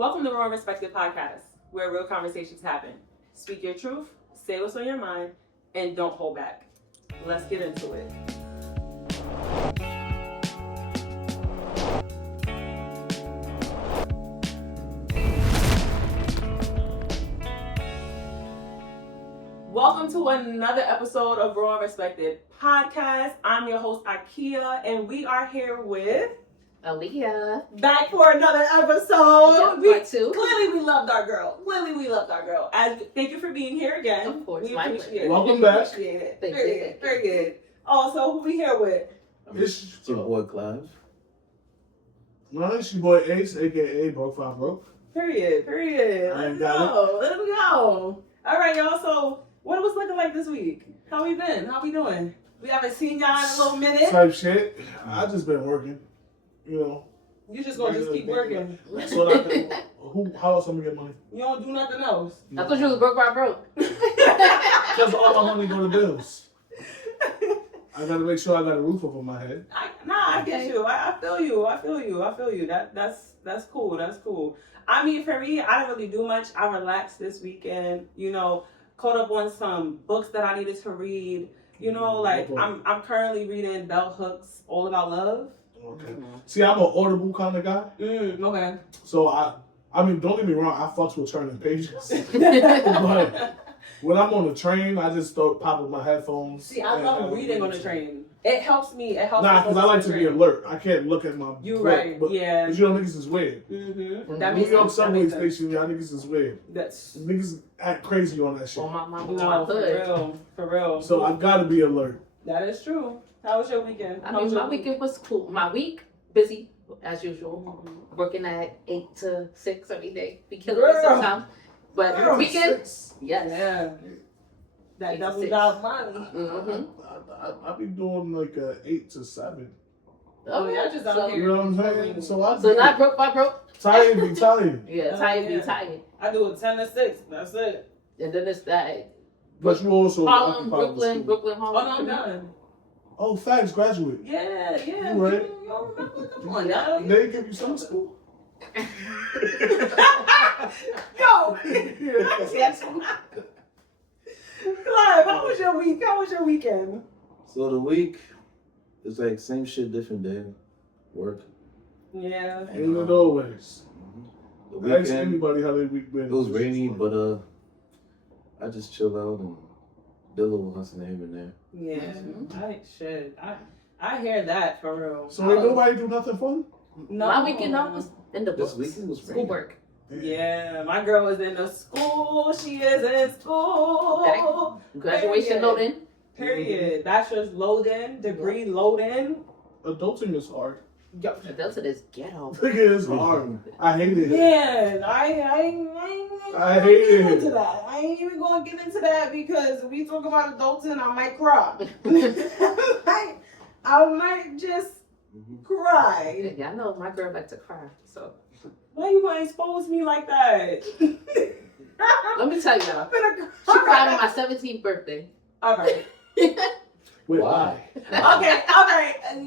Welcome to Raw and Respected Podcast, where real conversations happen. Speak your truth, say what's on your mind, and don't hold back. Let's get into it. Welcome to another episode of Raw and Respected Podcast. I'm your host, Ikea, and we are here with Aaliyah. back for another episode. Yep, part two. Clearly we loved our girl. Thank you for being here again. Of course, We my appreciate pleasure. it. Welcome We back. appreciate it. Thank Very you. good. Very good. Oh, so who we here with? It's It's your boy Clive. it's your boy Ace, aka Broke Five Broke. Period. I Let's ain't got go. Let's go. All right, y'all. So what was looking like this week? How we been? How we doing? We haven't seen y'all in a little minute. Type shit. I just been working. You know. You just gonna just keep working. That's what I think. How else I'm gonna get money? You don't do nothing else. I thought you was broke by broke. Because all my money go to bills. I gotta make sure I got a roof over my head. I get you. I feel you. That's cool. That's cool. I mean, for me, I didn't really do much. I relaxed this weekend. You know, caught up on some books that I needed to read. You know, like I'm currently reading Bell Hooks' All About Love. Okay. See, I'm an Audible kind of guy. Okay. So I mean, don't get me wrong. I fucks with turning pages. But when I'm on the train, I just start popping my headphones. See, I love reading on the train. It helps me. Nah, because I like to be alert. I can't look at my. You book, right? But, Yeah. Because you know niggas is weird. Mm-hmm. New York subway station, y'all niggas is weird. That's Niggas act crazy on that shit. On my mama, no, my for hood. real. So I gotta be alert. That is true. How was your weekend? I mean, my weekend was cool. My week, busy, as usual. Working at 8 to 6 every day. Be killing me Girl. sometimes. But Girl, weekend, six. yes. Yeah. That 8 to double 6. job money. Mm-hmm. I be doing like 8 to 7. Oh, yeah, just out here. You know what I'm saying? So I So not broke by broke. tired be tired. Yeah, Oh, tired, yeah. be tired. I do it 10 to 6. That's it. And then it's that But you also Harlem, occupied with school. Brooklyn, Oh, Harlem. no, I'm done. Oh, facts, graduate. Yeah. You right. You don't remember? Come on now. They give you some school. Yo! Yeah. Clive, how was your week? How was your weekend? So the week is like same shit, different day. Work. Yeah. Ain't it always? The Ask weekend, anybody how their week been. it was rainy, but I just chilled out and did a little hustling here and there. Yeah. I hear that for real. So ain't nobody do nothing fun? No. My weekend I was in the This books. weekend was raining. Schoolwork. Yeah, my girl is in the school. She is in school. Okay. Graduation Period. loading. Period. Bachelor's loading, degree loading. Adulting is hard. Yo, That's it is ghetto. Nigga, it's hard. I hate it. man, I I hate get it. into that. I ain't even gonna get into that because if we talk about adulting, I might cry. I might just cry. Yeah, I know my girl like to cry. So Why you gonna expose me like that? let me tell y'all. She cried on my 17th birthday. All right. Wait, Why? Okay.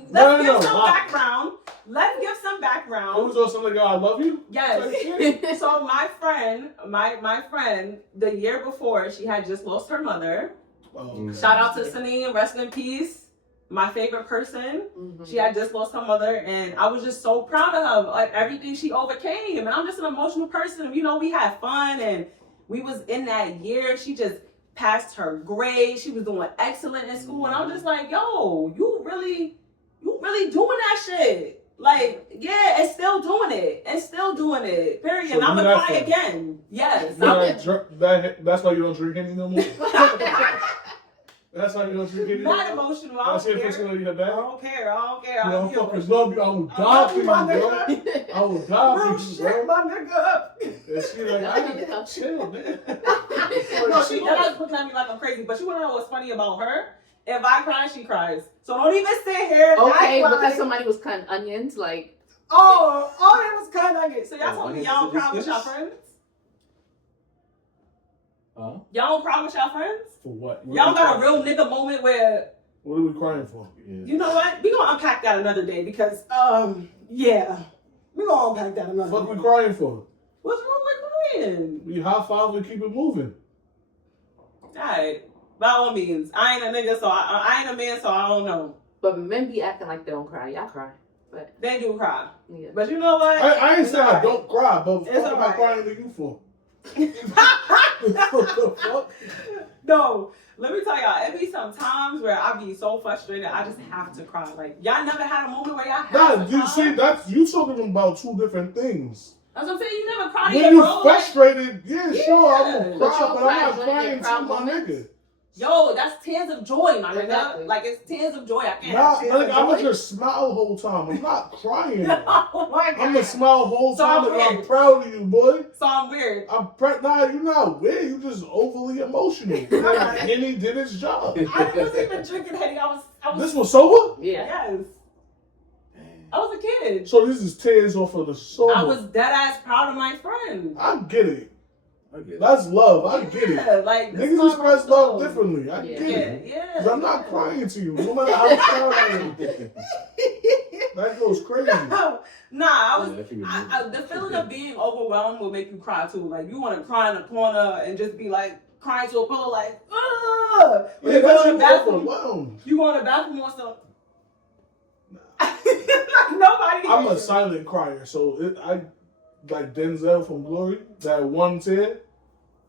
Let's No, give no, some why? background. Let's give some It background. was on something like, I love you? Yes. So my friend, the year before, she had just lost her mother. Oh, okay. Shout out to Sanine, rest in peace. My favorite person. She had just lost her mother, and I was just so proud of her. Like everything she overcame, and I'm just an emotional person. You know, we had fun, and we was in that year. She just passed her grade. She was doing excellent in school, and I'm just like, yo, you really doing that shit. Like, yeah, and still doing it. Period. So And I'm you gonna that cry fun? again. Yes. That's why you don't drink any no more? That's why you don't drink any no Not more? emotional. I That's don't it, care. first thing you I had that? don't care. I I feel fucking love you. I will I die love for you, you, my bro. nigga. I will die Real for you, shit, bro. my nigga. And she like, I need to chill, nigga. No, she does look at me like I'm crazy, but you wanna know what's funny about her? If I cry, she cries. So don't even sit here. Okay, act like, because somebody was cutting onions, like oh, that was kind of good. So y'all Oh, told me onions y'all don't to cry with discuss? y'all friends? Huh? Y'all don't cry with y'all friends? For what? Y'all got a real nigga moment where, What are we crying for? Yeah. you know what? We gonna unpack that another day because, yeah. We gonna unpack that another What day. we crying for? What saying. We high five and keep it moving. Alright. By all means. I ain't a nigga, so I ain't a man, so I don't know. But men be acting like they don't cry. Y'all cry. But They do cry. yeah. But you know what? I ain't It's saying I alright. don't cry, but what It's am I alright. crying to you for? What the fuck? No, let me tell y'all, it be some times where I be so frustrated, I just have to cry. Like, y'all never had a moment where y'all Nah, had to you cry? see, that's you talking about two different things. That's what I'm saying. You never cried When yet, you bro. Like, frustrated, yeah, sure, I will But cry, you'll but cry I'm not during your crying proud to my moments? nigga. yo, that's tears of joy, my nigga. Exactly. Like, it's tears of joy. I can't Nah, have tears like, of I'm joy. gonna just smile the whole time. I'm not crying. Oh my God. I'm gonna smile the whole So time, I'm and I'm weird. proud of you, boy. So I'm weird. Nah, you're not weird. You just overly emotional. Alright. Henny did its job. I wasn't even drinking, Hetty. I was, This was sober? Yeah. yes. I was a kid. So this is tears off of the soul. I was dead ass proud of my friend. I get it. I get it. That's love. I get it. Yeah, like, this is Niggas my express real love soul. differently. I Yeah. get Yeah, it. yeah. Because I'm not crying to you. No matter how proud I am. That goes crazy. Nah, I was. Yeah, I figured The feeling of being overwhelmed will make you cry too. Like, you want to cry in the corner and just be like crying to a pillow, like, ugh. When Yeah, you go that's to the bathroom, overwhelmed. you go in the bathroom or something. Like, nobody. I'm a hears you. silent crier, so I like Denzel from Glory. That one tear,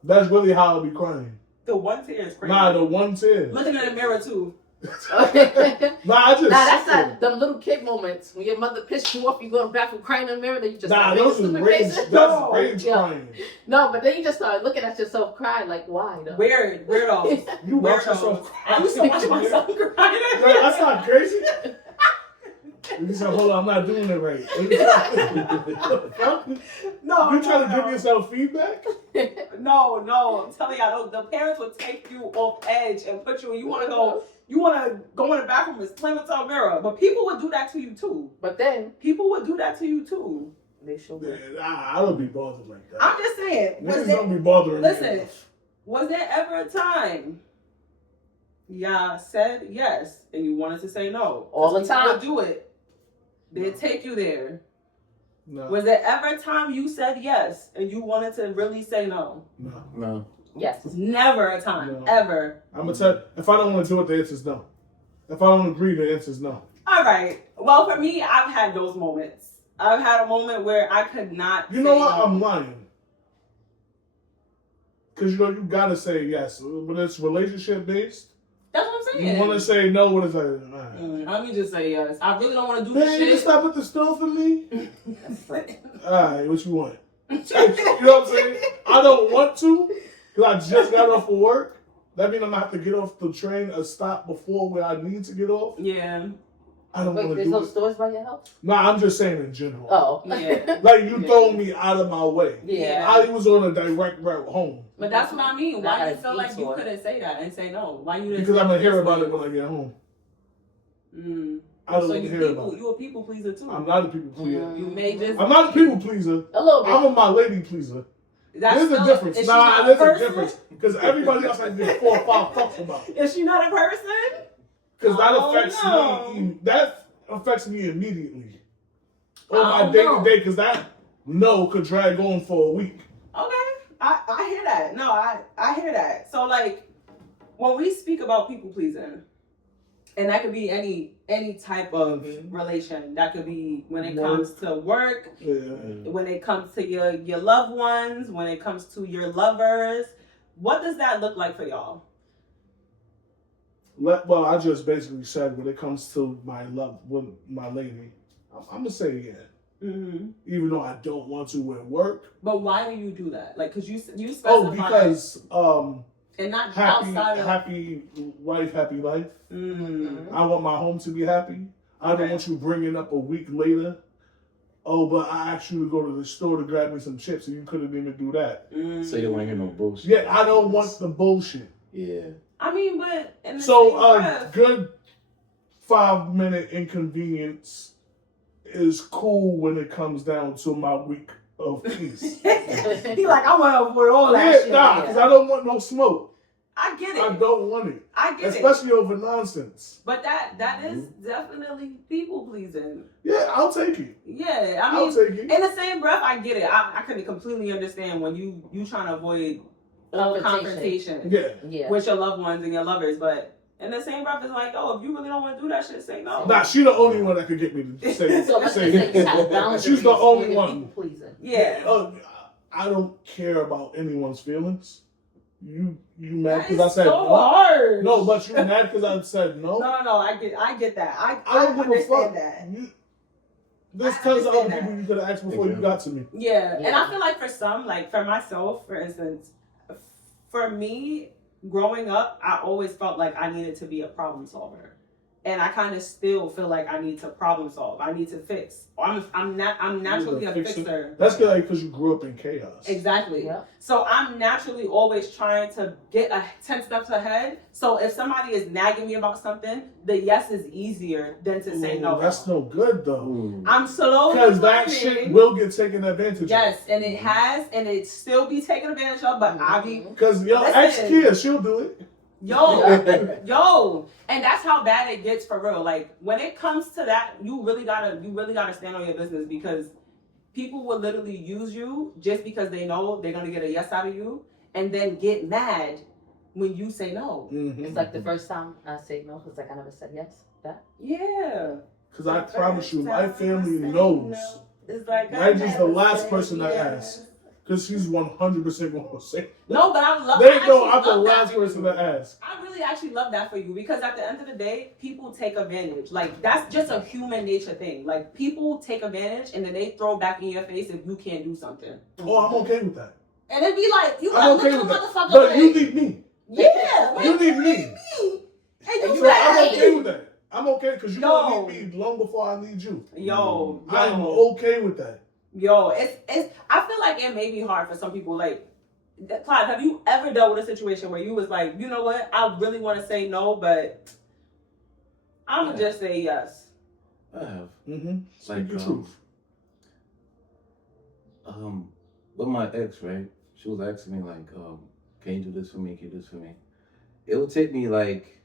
that's really how I be crying. The one tear is crazy. Nah, the one tear. Looking in the mirror too. Nah, I just Nah, that's sit there. not them little kid moments when your mother pissed you off. You go to the bathroom crying in the mirror, then you just Nah, start those making is stupid rage. faces. That's No. rage Yeah. crying. No, but then you just start looking at yourself crying. Like, why though? Weirdos. You watch Weirdos. yourself I used to watch myself crying. That's not crazy. You said, hold on, I'm not doing it right. No, You trying to no. give yourself feedback? No, I'm telling y'all, the parents would take you off edge and put you. You want to go in the bathroom and slam into a mirror, but people would do that to you too. But then People would do that to you too. they show Yeah, up. I don't be bothered like that. I'm just saying. Niggas don't be bothering me Listen, enough. was there ever a time y'all said yes and you wanted to say no? All the 'Cause people time. would do it. They'd take you there. No, Was there ever a time you said yes and you wanted to really say no? no. No. Yes. Never a time, No. ever. I'm gonna tell. If I don't want to do it, the answer's no. If I don't agree, the answer's no. All right. Well, for me, I've had those moments. I've had a moment where I could not. You know say what? no. I'm lying. Cause you gotta say yes. When it's relationship based, That's what I'm saying. you want to say no. When it's like, alright. Let me just say yes. I really don't want to do Man, this you shit. stop at the store for me. Alright, what you want? You know what I'm saying? I don't want to, because I just got off of work. That means I'm gonna have to get off the train a stop before where I need to get off. Yeah. I don't Wait, want to there's do no it. stores by your house? Nah, I'm just saying in general. Oh. Yeah. Like you Yeah. throw me out of my way. Yeah. I was on a direct route home But that's what I mean. Why Not you a feel like you detour. couldn't say that and say no? Why you didn't? because say I'm gonna hear this about way? it when I get home. Mm. I don't So want to you hear about people, it. you a people pleaser too. I'm not a people pleaser. You may just. I'm not a people pleaser. A little bit. I'm a my lady pleaser. That's There's a still- difference. Is she Nah, not there's a person? difference. Because everybody else I get 4 or 5 fucks about. Is she not a person? Because that Oh, affects no. me. That affects me immediately. On I my don't day know. to day, because that no could drag on for a week. Okay, I hear that. No, I hear that. So like, when we speak about people pleasing, and that could be any type of relation. That could be when it comes to work, Yeah. when it comes to your loved ones, when it comes to your lovers. What does that look like for y'all? Well, I just basically said when it comes to my love with my lady, I'm gonna say yeah. Mm-hmm. Even though I don't want to at work. But why do you do that? Like, cause you specify. Oh, because and not happy outside of. happy wife, happy life. Mm. I want my home to be happy. I don't Okay. want you bringing up a week later. Oh, but I asked you to go to the store to grab me some chips and you couldn't even do that. Mm. So you don't want to hear no bullshit. Yeah, I don't want the bullshit. Yeah. I mean, but in the So same a breath, good 5-minute inconvenience is cool when it comes down to my week of peace. he like, I want to avoid all that Yeah, shit. nah, because I don't want no smoke. I get I it. don't want it, I get it. especially over nonsense. But that is definitely people pleasing. Yeah, I'll take it. Yeah, I I'll mean, take it. in the same breath, I get it. I can completely understand when you trying to avoid confrontation Yeah. with your loved ones and your lovers, but in the same breath, it's like, oh, if you really don't want to do that shit, say no. Nah, she the only one that could get me to say. So let's say just say you have it. boundaries. She's the only and one. people pleasing. Yeah. I don't care about anyone's feelings. You mad That because I is said so no? hard. No, but you mad because I said no? No. I get that. I I don't give a fuck. understand that. There's I tons of other understand people that. you could have asked before you got to me. Yeah, and Yeah. I feel like for some, like for myself, for instance, for me, growing up, I always felt like I needed to be a problem solver. And I kind of still feel like I need to problem solve. I need to fix. I'm naturally a fixer. That's because you grew up in chaos. Exactly. Yeah. So I'm naturally always trying to get 10 steps ahead. So if somebody is nagging me about something, the yes is easier than to say no. That's no good though. Ooh. I'm slowly Because that learning. shit will get taken advantage of. Yes, and it has, and it still be taken advantage of. But I be Because ask Listen. Kia, she'll do it. yo, and that's how bad it gets for real. Like when it comes to that, you really gotta stand on your business because people will literally use you just because they know they're gonna get a yes out of you, and then get mad when you say no. Mm-hmm. It's like the first time I say no, it's like I never said yes. That. Yeah. Because I promise you, my First family time I say knows. no. It's like Reggie's the never last say person to yes. ask. Because she's 100% going to say. No, but I love. They I know actually I'm the love that last for person you. to ask. I really actually love that for you because at the end of the day, people take advantage. Like that's just a human nature thing. Like people take advantage and then they throw back in your face if you can't do something. Oh, I'm okay with that. And it'd be like, you I'm gotta okay look with at the that. motherfucker. But like, you need me. yeah, You need me. And And you So I'm like, okay with that. I'm okay because you Yo. don't need me long before I need you. yo, I'm yo, okay with that. yo. It's. I feel like it may be hard for some people. Like, Clive, have you ever dealt with a situation where you was like, you know what, I really want to say no, but I'm gonna just say yes. I have. Mm-hmm. Like, Speak the truth. with my ex, right? She was asking me like, can you do this for me? Can you do this for me? It would take me like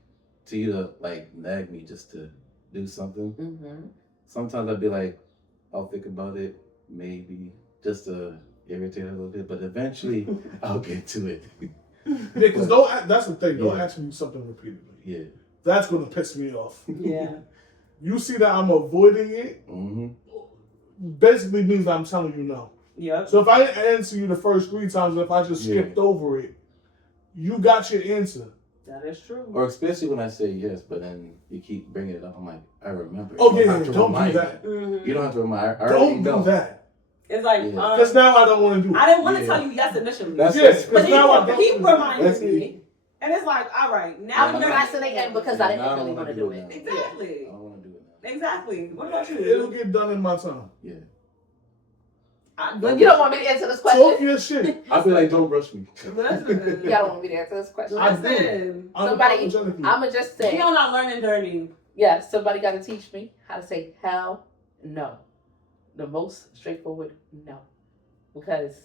to you to like nag me just to do something. Mm-hmm. Sometimes I'd be like, I'll think about it, maybe, just to irritate her a little bit, but eventually I'll get to it. Yeah, because that's the thing. Don't Yeah. ask me something repeatedly. Yeah. That's going to piss me off. Yeah. You see that I'm avoiding it, Mm-hmm. basically means I'm telling you no. Yep. So if I didn't answer you the first 3 times, if I just Yeah. skipped over it, you got your answer. That is true. Or especially when I say yes, but then you keep bringing it up, I'm like, I remember. Oh, You yeah, have to don't do remind that. me. Mhm. You don't have to remind. I already Don't know. do that. It's like, Yeah. Because now I don't want to do it. I didn't want to Yeah. tell you yes initially. That's Yes, but because now I don't. he reminded That's me. it. And it's like, all right, now I'm you're procrastinating because I Now didn't really don't want to wanna do it. now. Exactly. I don't want to do it now. Exactly. What about It'll you? get done in my time. Yeah. You don't want me to answer this question? Talk your shit. I feel like don't rush me. Listen. Y'all don't want me to answer this question? I do. Listen. Somebody- Unapologetically. I'ma just say, You're not learning dirty. yeah, somebody got to teach me how to say hell no. The most straightforward no. Because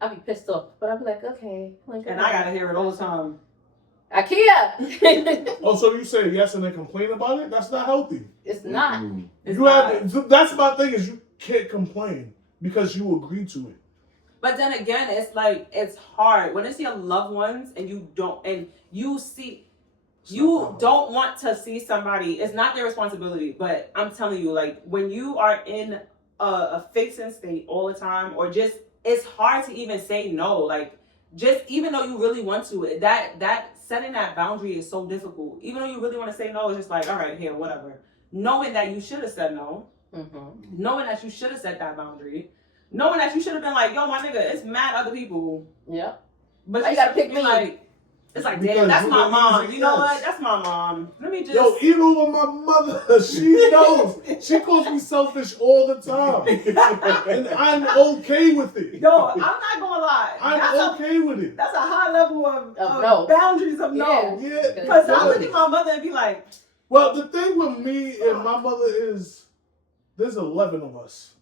I'll be pissed off, but I'll be like, okay. And I gotta hear it all the time. IKEA. Oh, so you say yes and then complain about it? That's not healthy. It's not. Mm-mm. It's You not. have. That's my thing is you can't complain because you agreed to it. But then again, it's like it's hard when it's your loved ones and you don't, and you see, you don't want to see somebody. It's not their responsibility, but I'm telling you, like when you are in a fixing state all the time, or just it's hard to even say no. Like just even though you really want to, that setting that boundary is so difficult. Even though you really want to say no, it's just like all right, here, whatever. Knowing that you should have said no. Mm-hmm. Knowing that you should have set that boundary, knowing that you should have been like, yo, my nigga, it's mad other people, Yeah. but Why you gotta pick be me? like, it's like, Because damn, that's you my the mom. easy You know yes. what? That's my mom. Let me just. Yo, even with my mother, she knows. She calls me selfish all the time. And I'm okay with it. Yo, I'm not gonna lie. I'm okay with it. That's a high level of no. boundaries of no. Yeah. Because I look at my mother and be like, Well, the thing with me and my mother is there's 11 of us.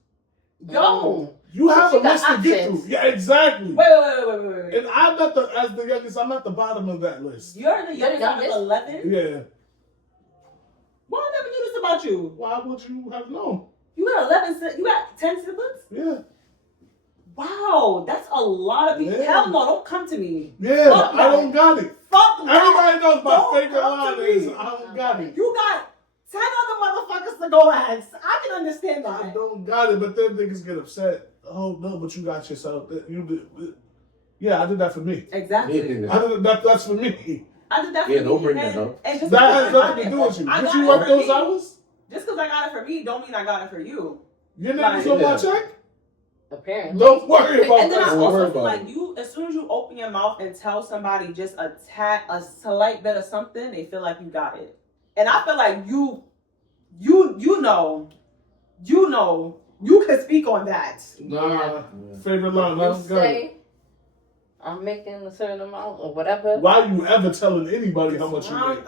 Yo. You have She a got list to get options. through. Yeah, exactly. Wait. And I'm at as the youngest, I'm at the bottom of that list. You're the You're youngest out of youngest? 11? Yeah. Well, I never knew this about you. Why would you have known? You got 11, you got 10 siblings? Yeah. Wow, that's a lot of people. Yeah. Hell no, don't come to me. Yeah, Fuck I that. don't got it. Fuck that. Everybody knows my Don't favorite come line to is me. I don't got it. You got 10 other motherfuckers to go ask. I can understand I that. don't got it, but then niggas get upset. Oh no, but you got yourself. You did. Yeah, I did that for me. Exactly. I did that. That's for me. I did that for Yeah, me. don't bring that and- up. and just That because has I got nothing to it- do with you. I Did got you it work for those me. hours? Just because I got it for me, don't mean I got it for you. Your Like- niggas on my Yeah. check? Apparently. Don't worry about And then I that. Don't worry also feel about like it. you, as soon as you open your mouth and tell somebody just a slight bit of something, they feel like you got it. And I feel like you know, you can speak on that. Nah. Favorite line. I You don't got it. say I'm making a certain amount or whatever. Why you ever telling anybody how much you make?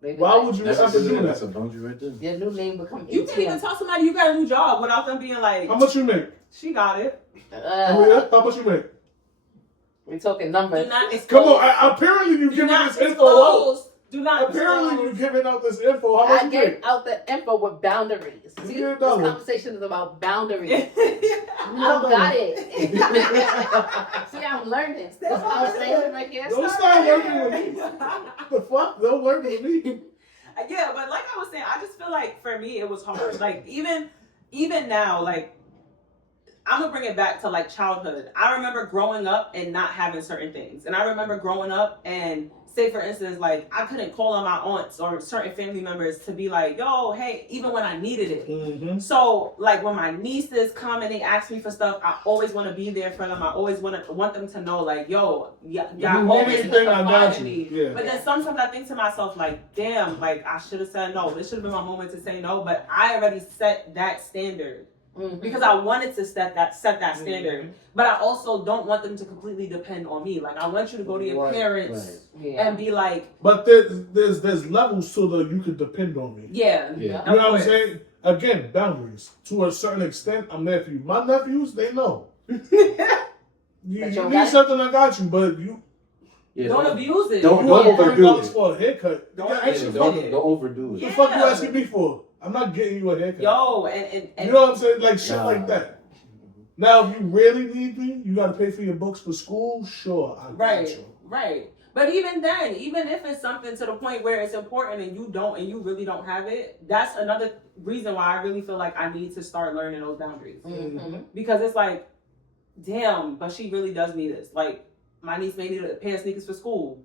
They be Why like, would you That's ever do That's that? a boundary right there. your new name become You can't even tell somebody you got a new job without them being like, How much you make? she got it. How much you make? We're talking Do numbers. not Come disclose. on. Apparently you Do giving not this info out. disclose. Do not Apparently you disclose. giving out this info. How much I you gave make? out the info with boundaries. See, Yeah, this dollar. conversation is about boundaries. Yeah. I don't got it. See, I'm learning. This conversation right here. Don't start working with me. The fuck? Don't work with me. Yeah, but like I was saying, I just feel like for me it was hard. Like even now, like I'm gonna bring it back to like childhood. I remember growing up and not having certain things, and I remember growing up and say for instance, like I couldn't call on my aunts or certain family members to be like, yo, hey, even when I needed it. Mm-hmm. So like when my nieces come and they ask me for stuff, I always want to be there for them. I always want them to know like, yo, yeah, You always need anything, I got provided you. me. Yeah. But then sometimes I think to myself, like, damn, like I should have said no. This should have been my moment to say no. But I already set that standard Mhm. because I wanted to set that standard. But I also don't want them to completely depend on me. Like I want you to go to your Right, parents Yeah. and be like, But there's levels to the you can depend on me. yeah, Yeah. You know what I'm saying? Again, boundaries. To a certain extent, I'm there for you. My nephews, they know. You But you need got it? something, I got you. But you Yeah, Don't abuse it. don't- you want overdo $30 it. for a haircut. Don't Yeah, overdo extra it. fuck. don't overdo What it. the Yeah. fuck you asking me for? I'm not getting you a haircut. Yo, and You know what I'm saying? Like shit Nah. like that. Now, if you really need me, you got to pay for your books for school. Sure, I got right, you. right. But even then, even if it's something to the point where it's important and you really don't have it, that's another reason why I really feel like I need to start learning those boundaries. Mhm. Because it's like, damn, but she really does need this. Like, my niece may need a pair of sneakers for school.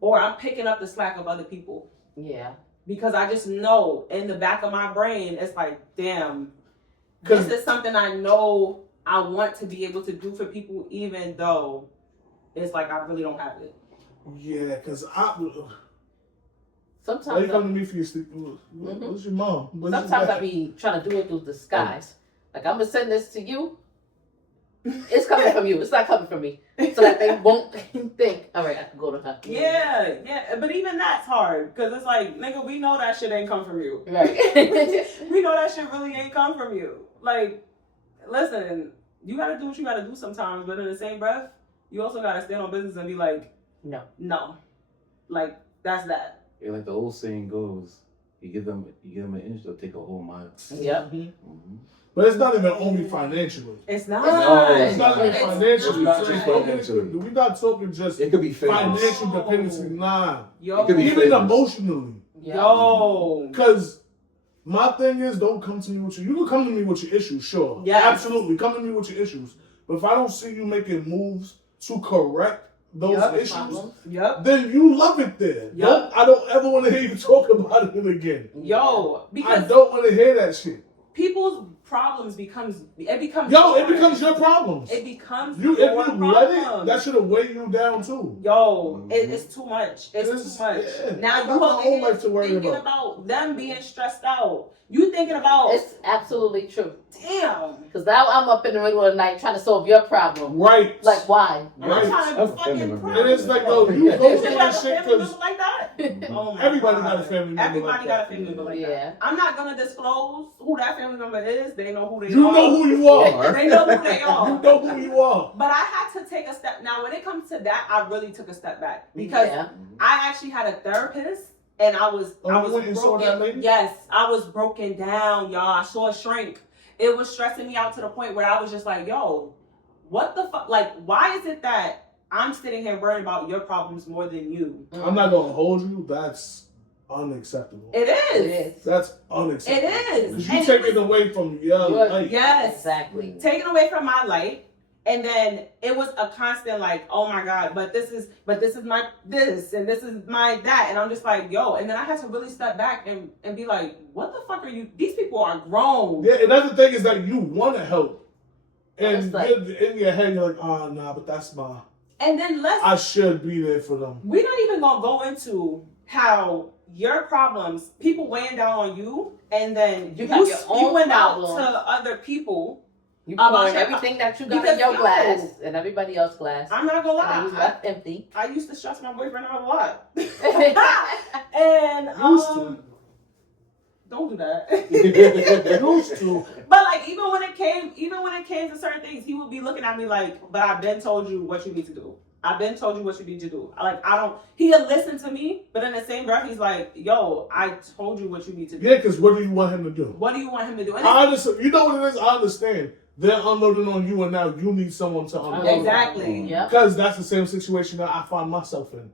Or I'm picking up the slack of other people. Yeah. Because I just know in the back of my brain, it's like, damn, 'Cause- this is something I know I want to be able to do for people, even though it's like I really don't have it. Yeah, because why Sometimes, you come to me for your sneakers? What's your mom? What's your sometimes I dad? be trying to do it through disguise. Like I'm gonna send this to you. It's coming from you. It's not coming from me. So that they won't think, all right, I can go to her. Yeah. But even that's hard. Because it's like, nigga, we know that shit ain't come from you. Right. We know that shit really ain't come from you. Like, listen, you gotta do what you gotta do sometimes, but in the same breath, you also gotta stand on business and be like, no. Like, that's that. Yeah, like the old saying goes, you give them an inch, they'll take a whole mile. Yep. Mhm. Mhm. But it's not even only financially. It's not. No, It's not even It's financially. not just financially. We're not talking just It could be famous. financial dependency. Nah. Yo. It could be Even famous. emotionally. Yo. Because my thing is, don't come to me with you can come to me with your issues, sure. Yes. Absolutely. Come to me with your issues. But if I don't see you making moves to correct those Yup. issues, Yep. then you love it there. Yup. I don't ever want to hear you talk about it again. Yo. I Because don't want to hear that shit. people's problems becomes Yo, it yours. becomes your problems. It becomes If your you problem. let it, that should have weighed you down too. Yo, Mhm. it's too much. It's too much. Yeah. Now I you got my over own here life to worry thinking about them being stressed out. You thinking about, It's absolutely true. damn. Because now I'm up in the middle of the night trying to solve your problem. Right. Like, why? I'm Right. trying to I've fucking been cry. And it's like, though, you You go through just that got a shit family because member like that? Oh my everybody God. got a family member Everybody like got a that. family member like Yeah. that. I'm not gonna disclose who that family member is. they know who they You are. know who you are. They know who they You are. know who you are. But I had to take a step. Now, when it comes to that, I really took a step back because Yeah. I actually had a therapist, and I was Oh, you went and saw that lady? Yes, I was broken down, y'all. I saw a shrink. It was stressing me out to the point where I was just like, yo, what the fuck? Like, why is it that I'm sitting here worrying about your problems more than you? I'm not gonna hold you. That's unacceptable. It is. It is. That's unacceptable. It is. Because And you it take was- it away from your Your- life. Yes. Exactly. Taken away from my life. And then it was a constant like, oh my God, but this is my this and this is my that. And I'm just like, yo, and then I had to really step back and be like, what the fuck are you? These people are grown. Yeah, and that's the thing is that you want to help. And It's like- in your head, you're like, oh, nah, but that's my... And then I should be there for them. we're not even gonna go into how your problems, people weighing down on you, and then You have your own went out problems. to other people. You About pouring your- everything that you got because in your yo, glass and everybody else's glass. I'm not gonna And you lie. left empty. I used to stress my boyfriend out a lot. And Used to. don't do that. Used to. But like even when it came to certain things, he would be looking at me like, but I've been told you what you need to do. I've been told you what you need to do. Like he'll listen to me, but in the same breath he's like, yo, I told you what you need to do. Yeah, because what do you want him to do? What do you want him to do? And I understand. You know what it is? I understand. They're unloading on you, and now you need someone to unload. Exactly. Yeah. Because that's the same situation that I find myself in.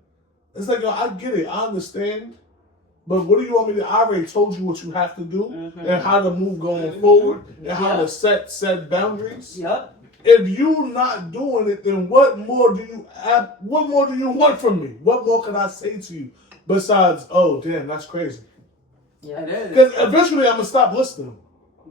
It's like, yo, I get it. I understand. But what do you want me to... I already told you what you have to do and how to move going forward and how to set boundaries. Yep. If you're not doing it, then what more do you want from me? What more can I say to you besides, oh, damn, that's crazy? Yeah. It is. Because eventually I'm going to stop listening.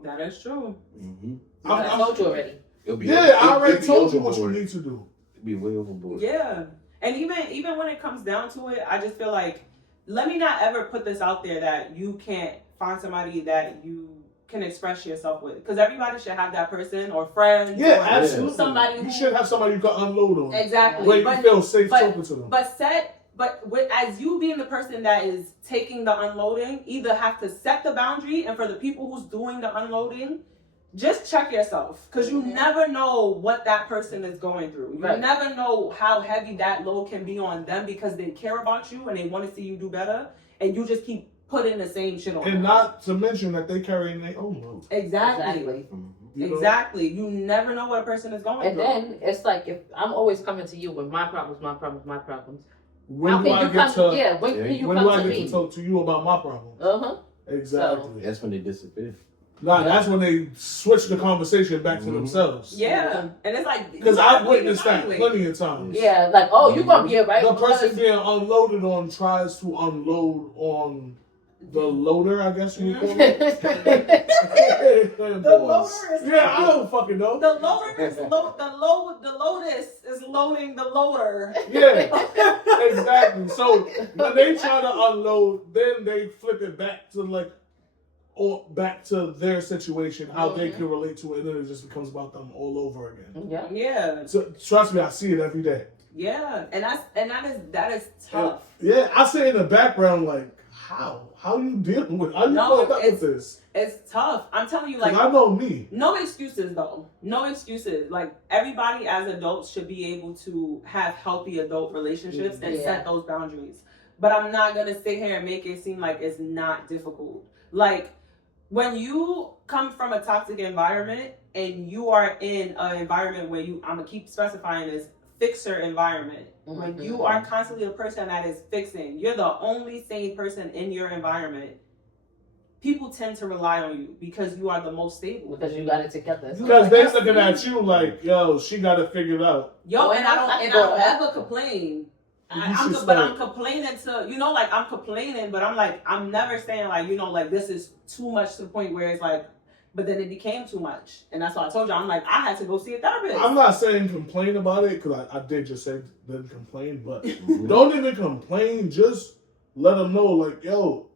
That is true. Mm-hmm. I told you already. I already told you what you need to do. It'll be way overboard. Yeah. And even when it comes down to it, I just feel like, let me not ever put this out there that you can't find somebody that you can express yourself with. Because everybody should have that person or friends. Yeah, or absolutely. Somebody You who, should have somebody you can unload on. exactly. Where you But- feel safe but- talking to them. But as you being the person that is taking the unloading, either have to set the boundary, and for the people who's doing the unloading, just check yourself, because you never know what that person is going through. You Right. never know how heavy that load can be on them because they care about you and they want to see you do better, and you just keep putting the same shit on And them. not to mention that they carrying their own load. Exactly. You know? Exactly. You never know what a person is going And through. then it's like if I'm always coming to you with my problems. When How do can I you get come? to? Yeah, when can you When do come I to get me? to talk to you about my problems? Uh-huh. Exactly. That's when they disappear. Nah, that's when they switch the conversation back to Mhm. themselves. Yeah. And it's like, Because you I've gotta witnessed that evaluate. plenty of times. Yeah, like, oh, you gonna be it, right? The person being unloaded on tries to unload on the loader, I guess you would call it. The loader is Yeah, I don't fucking know. The loader is the lotus is loading the loader. Yeah, exactly. So when they try to unload, then they flip it back to or back to their situation, how they can relate to it, and then it just becomes about them all over again. Yeah. Yeah, So trust me, I see it every day. yeah, and that is tough. Yeah, I say in the background like, how you dealing with? How you No, putting up with this? It's tough. I'm telling you, 'Cause like, I know me. no excuses though. No excuses. Like everybody as adults should be able to have healthy adult relationships and Yeah. set those boundaries. But I'm not gonna sit here and make it seem like it's not difficult. Like when you come from a toxic environment and you are in an environment where I'm gonna keep specifying this fixer environment. When you are constantly a person that is fixing, you're the only sane person in your environment. People tend to rely on you because you are the most stable. Because you got it together. Because they looking at you like, yo, she got it figured out. Yo, and I don't ever complain. I'm complaining to, like I'm complaining, but I'm like, I'm never saying like, like this is too much to the point where it's like, but then it became too much. And that's why I told you, I'm like, I had to go see a therapist. I'm not saying complain about it, because I did just say didn't complain, but don't even complain. Just let them know, like, yo,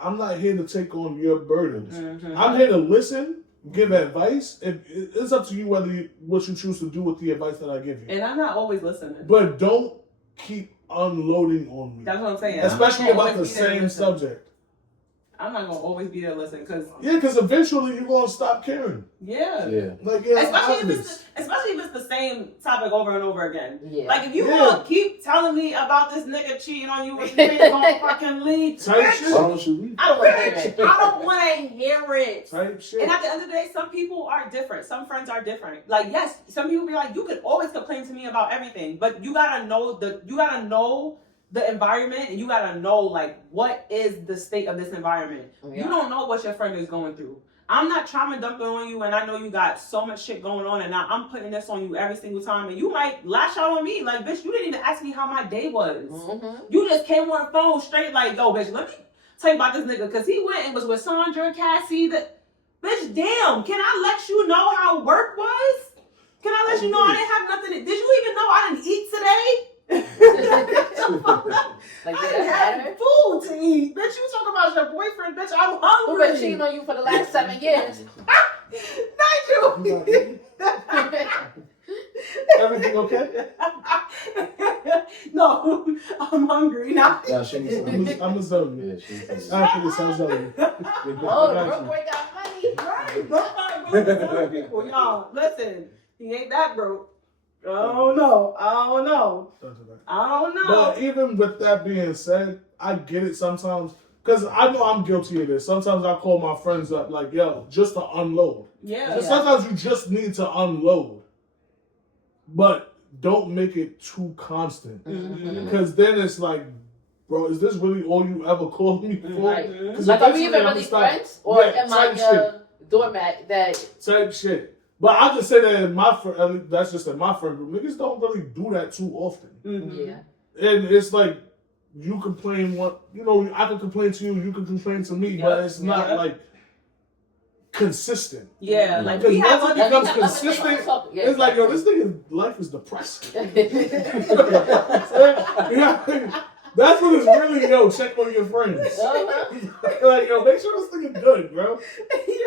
I'm not here to take on your burdens. Mm-hmm. I'm here to listen, give advice. It's up to you what you choose to do with the advice that I give you. And I'm not always listening. But don't keep unloading on me. That's what I'm saying. Especially I'm not about the always be there to same listen. subject. I'm not gonna always be there to listen, cause Yeah, because eventually you're gonna stop caring. yeah. Yeah. Like, yeah, Especially if it's the same topic over and over again. Yeah. Like if you Yeah. gonna keep telling me about this nigga cheating on you with your friends on fucking leave, Type bitch, shit. Why don't you leave? I don't want to hear Type it. I don't want to hear it. Type shit. And at the end of the day, some people are different. Some friends are different. Like, yes, some people be like, you could always complain to me about everything, but you gotta know the environment, and you gotta know like what is the state of this environment. Yeah. You don't know what your friend is going through. I'm not trauma dumping on you, and I know you got so much shit going on, and now I'm putting this on you every single time, and you might lash out on me. Like, bitch, you didn't even ask me how my day was. Mm-hmm. You just came on the phone straight like, yo, bitch, let me tell you about this nigga, because he went and was with Sandra and Cassie. Bitch, damn, can I let you know how work was? Can I let you know I didn't have nothing to... Did you even know I didn't eat today? Like, I did didn't that have matter? food to eat. Bitch, you talking about your boyfriend. Bitch, I'm Who hungry. been cheating on you for the last 7 years? Not you. Everything okay? No, I'm hungry now. Nah, she needs some. I'm a zone. Yeah, she needs some. After this, I'm zone. Oh, the broke boy got money. Right, broke people. Y'all, listen, he ain't that broke. I don't know. I don't know. But even with that being said, I get it sometimes. Because I know I'm guilty of this. Sometimes I call my friends up like, yo, just to unload. Yeah. Sometimes you just need to unload. But don't make it too constant. Mhm. Because then it's like, bro, is this really all you ever called me for? Right. 'Cause Like, are we eventually even I'ma really stop- friends? Or Yeah, am I type doormat that... Type shit. But I just say that in my friend, that's just in my friend group. Niggas don't really do that too often. Mhm. Yeah. And it's like, you complain I can complain to you, you can complain to me, but it's not Yeah. like consistent. Yeah, like Because we have once it other becomes people- consistent, Yeah, it's like, yo, exactly. this nigga's life is depressing. Yeah, that's what it's really, yo, check on your friends. Like, yo, make sure this nigga good, bro. Yo, he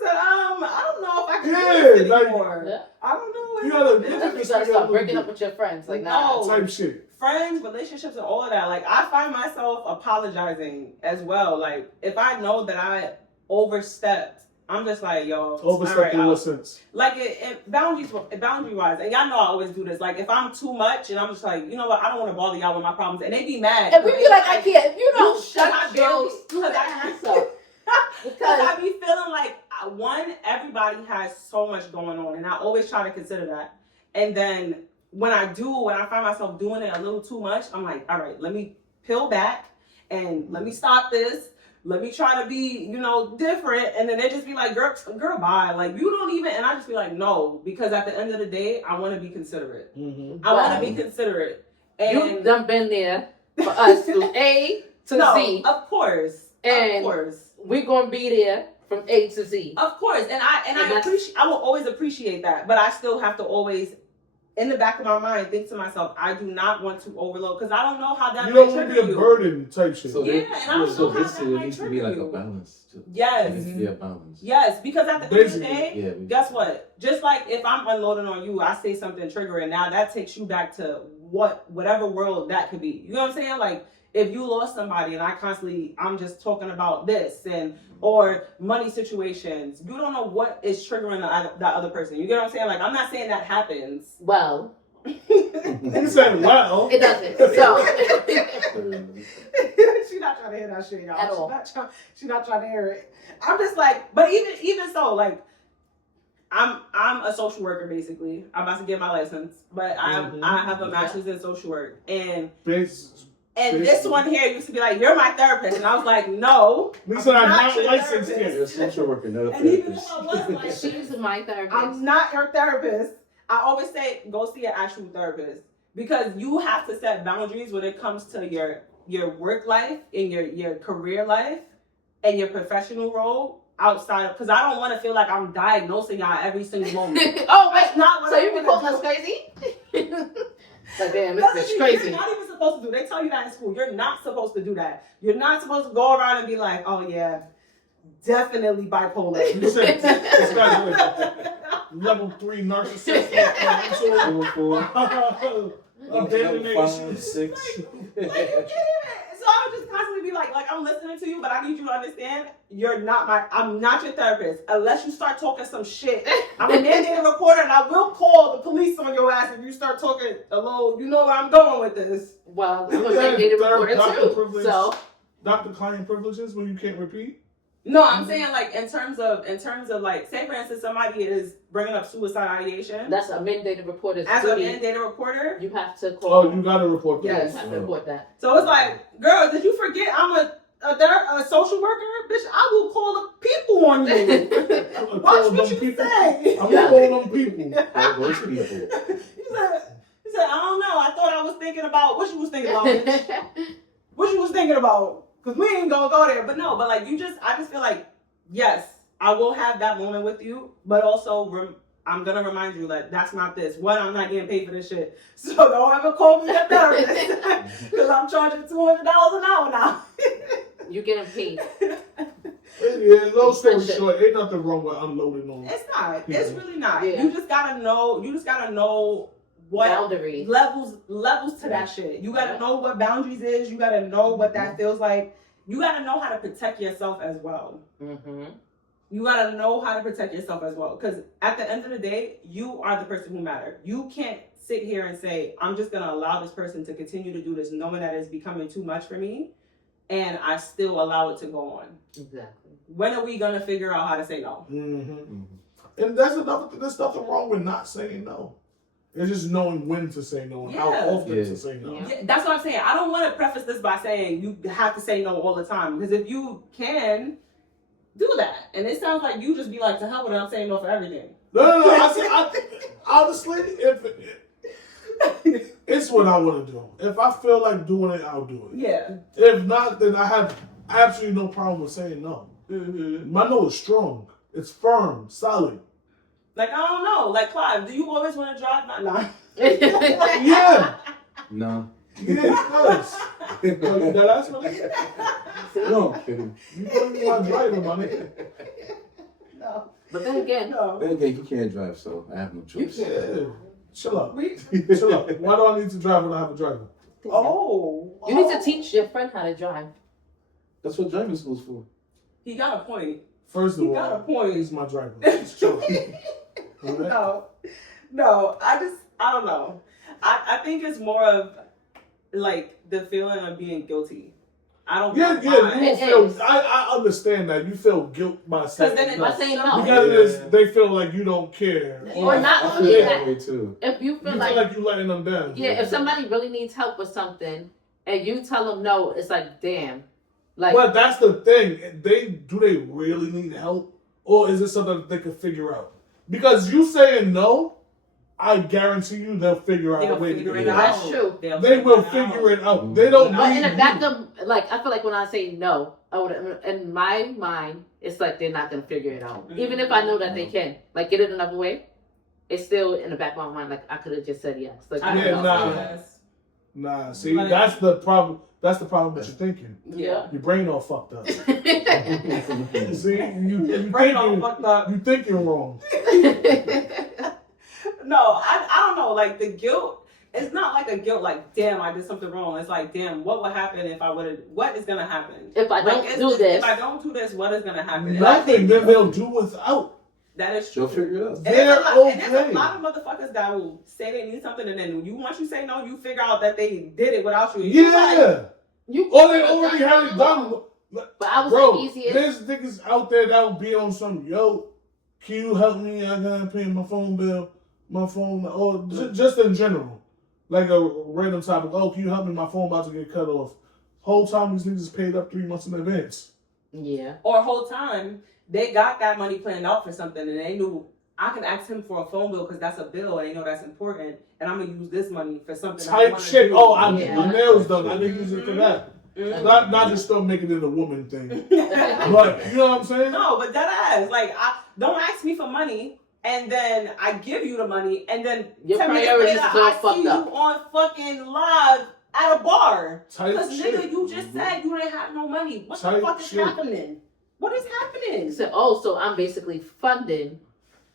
said, I don't know if I can Yeah, do this like- anymore. Yeah. I don't know. You gotta- That's when you gotta start breaking up with your friends. Like, nah. No. Type shit. Friends, relationships, and all of that. Like, I find myself apologizing as well. Like, if I know that I overstepped, I'm just like, yo, Overstepped in all what right, sense? like boundary wise, and y'all know I always do this. Like, if I'm too much, and I'm just like, you know what, I don't want to bother y'all with my problems, and they be mad. And we be like, I can't. If you don't You shut shut your your stupid ass ass up. Because Because I be feeling like, one, everybody has so much going on, and I always try to consider that. And then when I find myself doing it a little too much, I'm like, all right, let me peel back and let me stop this. Let me try to be, different. And then they just be like, girl, bye. Like, you don't even, and I just be like, no, because at the end of the day, I want to be considerate. Mm-hmm. I want to be considerate. And you done been there for us through A to no, Z. of course. And of course. we're going to be there from A to Z. Of course, and I that's- appreciate. I will always appreciate that, but I still have to always, in the back of my mind, think to myself, I do not want to overload because I don't know how that You might don't want to trigger be a you. burden type shit. So Yeah, and I don't so know how this that there might needs to be trigger like a you. balance. Too. Yes. There needs to be a balance. Yes, because at the end of the Basically, day, Yeah. guess what? Just like if I'm unloading on you, I say something triggering. Now that takes you back to whatever world that could be. You know what I'm saying? Like if you lost somebody and I'm just talking about this or money situations, you don't know what is triggering the other person. You get what I'm saying? Like I'm not saying that happens. Well, Nigga said, well. it doesn't. So, She's not trying to hear that shit, y'all. At all. She's not trying to hear it. I'm just like, but even so, like, I'm a social worker basically. I'm about to get my license, but I have a master's in social work, and this one here used to be like, "You're my therapist," and I was like, "No, Lisa, I'm not your licensed therapist." yet. You're a social worker, not a And even therapist. though I was like, she's my therapist. I'm not your therapist. I always say go see an actual therapist because you have to set boundaries when it comes to your work life and your career life and your professional role outside of, because I don't want to feel like I'm diagnosing y'all every single moment. Oh, wait. That's not what So I you be wanna calling do. us crazy? Like, damn, That's this what is crazy. You're not even supposed to do. They tell you that in school. You're not supposed to do that. You're not supposed to go around and be like, oh yeah, definitely bipolar. You said this guy's like level 3 narcissist. Level 4. Abandonment. 5, 6. Like, you get it. So I would just constantly be be like I'm listening to you, but I need you to understand I'm not your therapist. Unless you start talking some shit. I'm a mandated reporter and I will call the police on your ass if you start talking a little, you know where I'm going with this. Well, I'm a mandated reporter too. So doctor-client privileges when you can't repeat. No, I'm saying like in terms of like, say for instance somebody is bringing up suicide ideation. that's a mandated reporter's As a duty. mandated reporter. You have to call. Oh, you gotta report that. Yeah, Yes. you have to report that. So it's like, girl, did you forget I'm a social worker? Bitch, I will call the people on you. Watch what you say. I'm gonna call them people. All those people. He said, I don't know. I thought I was thinking about what you was thinking about, bitch. What you was thinking about. Because we ain't gonna go there. But no, but like I just feel like, yes, I will have that moment with you, but also I'm gonna remind you that that's not this. One, I'm not getting paid for this shit. So don't ever call me a therapist. Because I'm charging $200 an hour now. You getting paid. Yeah, long story short, ain't nothing wrong with unloading on. It's not. It's really not. Yeah. You just gotta know what Boundaries. levels to that shit. You gotta know what boundaries is. You gotta know what that feels like. You gotta know how to protect yourself as well. Mm-hmm. You gotta know how to protect yourself as well. Because at the end of the day, you are the person who matters. You can't sit here and say, I'm just gonna allow this person to continue to do this knowing that it's becoming too much for me, and I still allow it to go on. Exactly. When are we gonna figure out how to say no? Mm-hmm. And there's nothing wrong with not saying no. It's just knowing when to say no and how often to say no. Yeah. Yeah, that's what I'm saying. I don't want to preface this by saying you have to say no all the time. Because if you can, do that. And it sounds like you just be like, to hell with it, I'm saying no for everything. No. Honestly, it's what I want to do. If I feel like doing it, I'll do it. Yeah. If not, then I have absolutely no problem with saying no. Mm-hmm. My no is strong. It's firm, solid. Like, I don't know. Like, Clive, do you always want to drive? Nah. Yeah. No. Yeah, it does. That's what No. you don't want to drive him, my nigga. No. But then again, No. Then again, you can't drive, so I have no You choice. yeah. Chill out. We, Chill out. Why do I need to drive when I have a driver? you need to teach your friend how to drive. That's what driving school's for. He got a point. First of He got a all, point. he's my driver. Just chill out. Alright? No, I don't know. I think it's more of like the feeling of being guilty. I don't Yeah, mind. you don't It feel. is. I understand that you feel guilt by saying then it no. By saying no. Because it is, they feel like you don't care, Or not I only feel that. that way too. If you You feel feel like, like you letting them down. yeah, if somebody really needs help with something and you tell them no, it's like, damn. Like, But that's the thing. Do they really need help, or is it something that they can figure out? Because you saying no, I guarantee you they'll figure out a They'll way to figure get it it out. out. That's true. They will figure it out. They don't but need in the you. back of, like, I feel like when I say no, in my mind, it's like they're not going to figure it out. Even if I know that they can, like, get it another way, it's still in the back of my mind, like, I could have just said yes. Like, I Yeah, know. nah. Yes. Nah, see, But- that's the problem. That's the problem with your thinking. Yeah. Your brain all fucked up. See, you Brain all thinking, fucked up. you thinking wrong. No, I don't know. Like the guilt, it's not like a guilt. Like, damn, I did something wrong. It's like, damn, what would happen if I would have? What is gonna happen? If I don't Like, do this. If I don't do this, what is gonna happen? And I Nothing. think Then they'll do without. that is They'll true. figure it out. And They're there's a okay. lot of motherfuckers that will say they need something, and then once you say no, you figure out that they did it without you. You're like, Yeah. You Or they already had it done. But I was Bro, the easiest. there's niggas out there that will be on some, yo, can you help me? I gotta pay my phone bill, my phone, or just in general. Like a random topic. Oh, can you help me? My phone about to get cut off. Whole time these niggas paid up 3 months in advance. Yeah. or whole time they got that money planned out for something, and they knew I can ask him for a phone bill because that's a bill, and they know that's important, and I'm gonna use this money for something. I Type wanna shit. do. Oh, I Yeah. my nails done. I need to use it for that. Mhm. Not just still making it a woman thing. But you know what I'm saying? No, but that ass. Like, don't ask me for money, and then I give you the money, and then Your 10 minutes priorities later, is all I fucked see up. you on fucking live at a bar. Type Because shit. nigga, you just said you didn't have no money. What the Type fuck is shit. happening? What is happening? So, so I'm basically funding.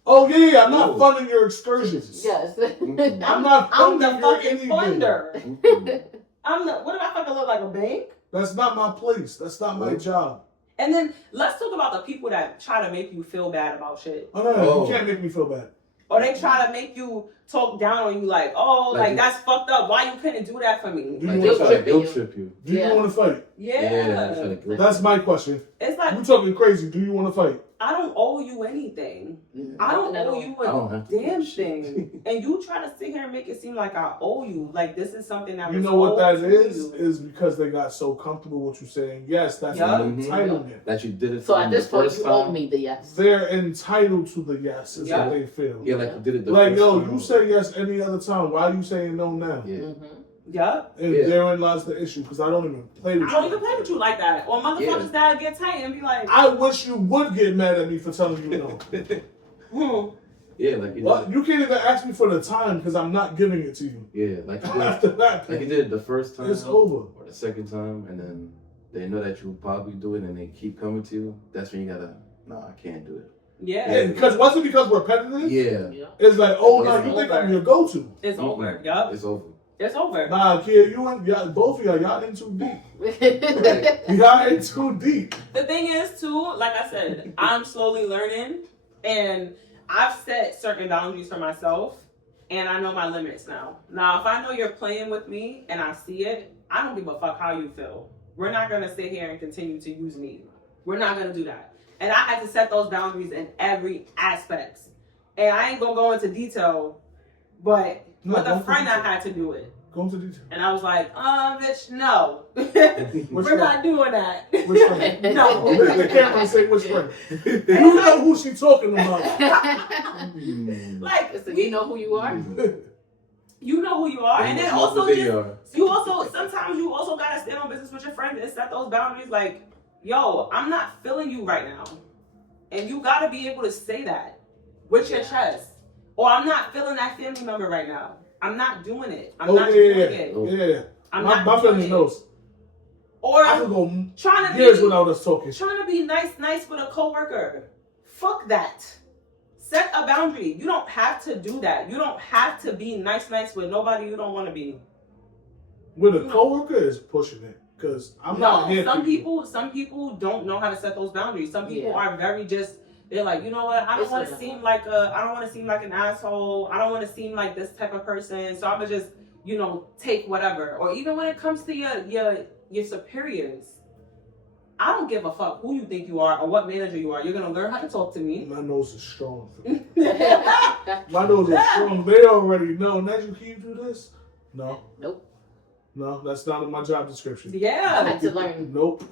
Oh yeah, I'm not No. funding your excursions. Yes. I'm not I'm funding the your fucking anything. funder. Mm-mm. I'm the. What do I fucking look like, a bank? That's not my place. That's not my job. And then let's talk about the people that try to make you feel bad about shit. Oh, no, Oh. you can't make me feel bad. Or they try to make you talk down on you like, oh, Like- like that's fucked up. Why you couldn't do that for me? Do Like, you they want try to to fight? guilt trip you. Do you Yeah. want to fight? Yeah. I feel like guilt- That's my question. It's like, You talking crazy. Do you want to fight? I don't owe you anything. I don't Nothing at owe all. you I don't a have to damn do shit. thing. And you try to sit here and make it seem like I owe you. Like this is something that You was know what that owed to is? you. Is because they got so comfortable with you saying yes. That's Yeah. an entitlement. That you did it So for at them this the point, first you time. owe me the yes. They're entitled to the yes. Is Yeah. what they feel. Yeah, like you did it the Like first yo, time. you say yes any other time. Why are you saying no now? Yeah. Mm-hmm. Yup. And Yeah. therein lies the issue because I don't even play with I you. don't even play with you like that. Or motherfuckers that get tight and be like, I wish you would get mad at me for telling you no. Yeah, like you What? You can't even ask me for the time because I'm not giving it to you. did. Yeah, like you did. After that, Like you did it the first time. it's over. Or the second time, and then they know that you'll probably do it, and they keep coming to you. That's when you gotta. No, I can't do it. yeah, Because once it becomes repetitive, Yeah, Yeah. it's like, oh no, It's you think over. I'm your go-to? it's over. Yup. it's over. It's over. Nah, kid, you and both of y'all in too deep. Y'all in too deep. The thing is, too, like I said, I'm slowly learning, and I've set certain boundaries for myself, and I know my limits now. Now, if I know you're playing with me and I see it, I don't give a fuck how you feel. We're not gonna sit here and continue to use me. We're not gonna do that. And I had to set those boundaries in every aspect. And I ain't gonna go into detail, but No, with a don't friend, go I into- had to do it. Go into detail. And I was like, bitch, no. Which We're friend? not doing that. Which friend? No. The camera say which friend. You know who she talking about. Like, Listen, you know who you are? you know who you are. And then They know also, who they just, are. you also, sometimes you also gotta stand on business with your friend and set those boundaries. Like, yo, I'm not feeling you right now. And you gotta be able to say that with your chest. Or I'm not feeling that family member right now. I'm not doing it. I'm not doing it. Yeah. I'm My not family doing it. knows. Or I can go trying to years be without us talking. trying to be nice with a coworker. Fuck that. Set a boundary. You don't have to do that. You don't have to be nice with nobody you don't want to be. With a coworker is pushing it. Because I'm not here some for you. people don't know how to set those boundaries. Some people Yeah. are very just they're like, you know what, I don't It's want to not- seem like I don't want to seem like an asshole. I don't want to seem like this type of person. So I'm gonna just, take whatever. Or even when it comes to your superiors, I don't give a fuck who you think you are or what manager you are. You're gonna learn how to talk to me. My nose is strong. For me. Yeah. My nose is strong. They already know. Najee, can you do this? No. Nope. No, that's not in my job description. I Yeah. had to learn. Nope.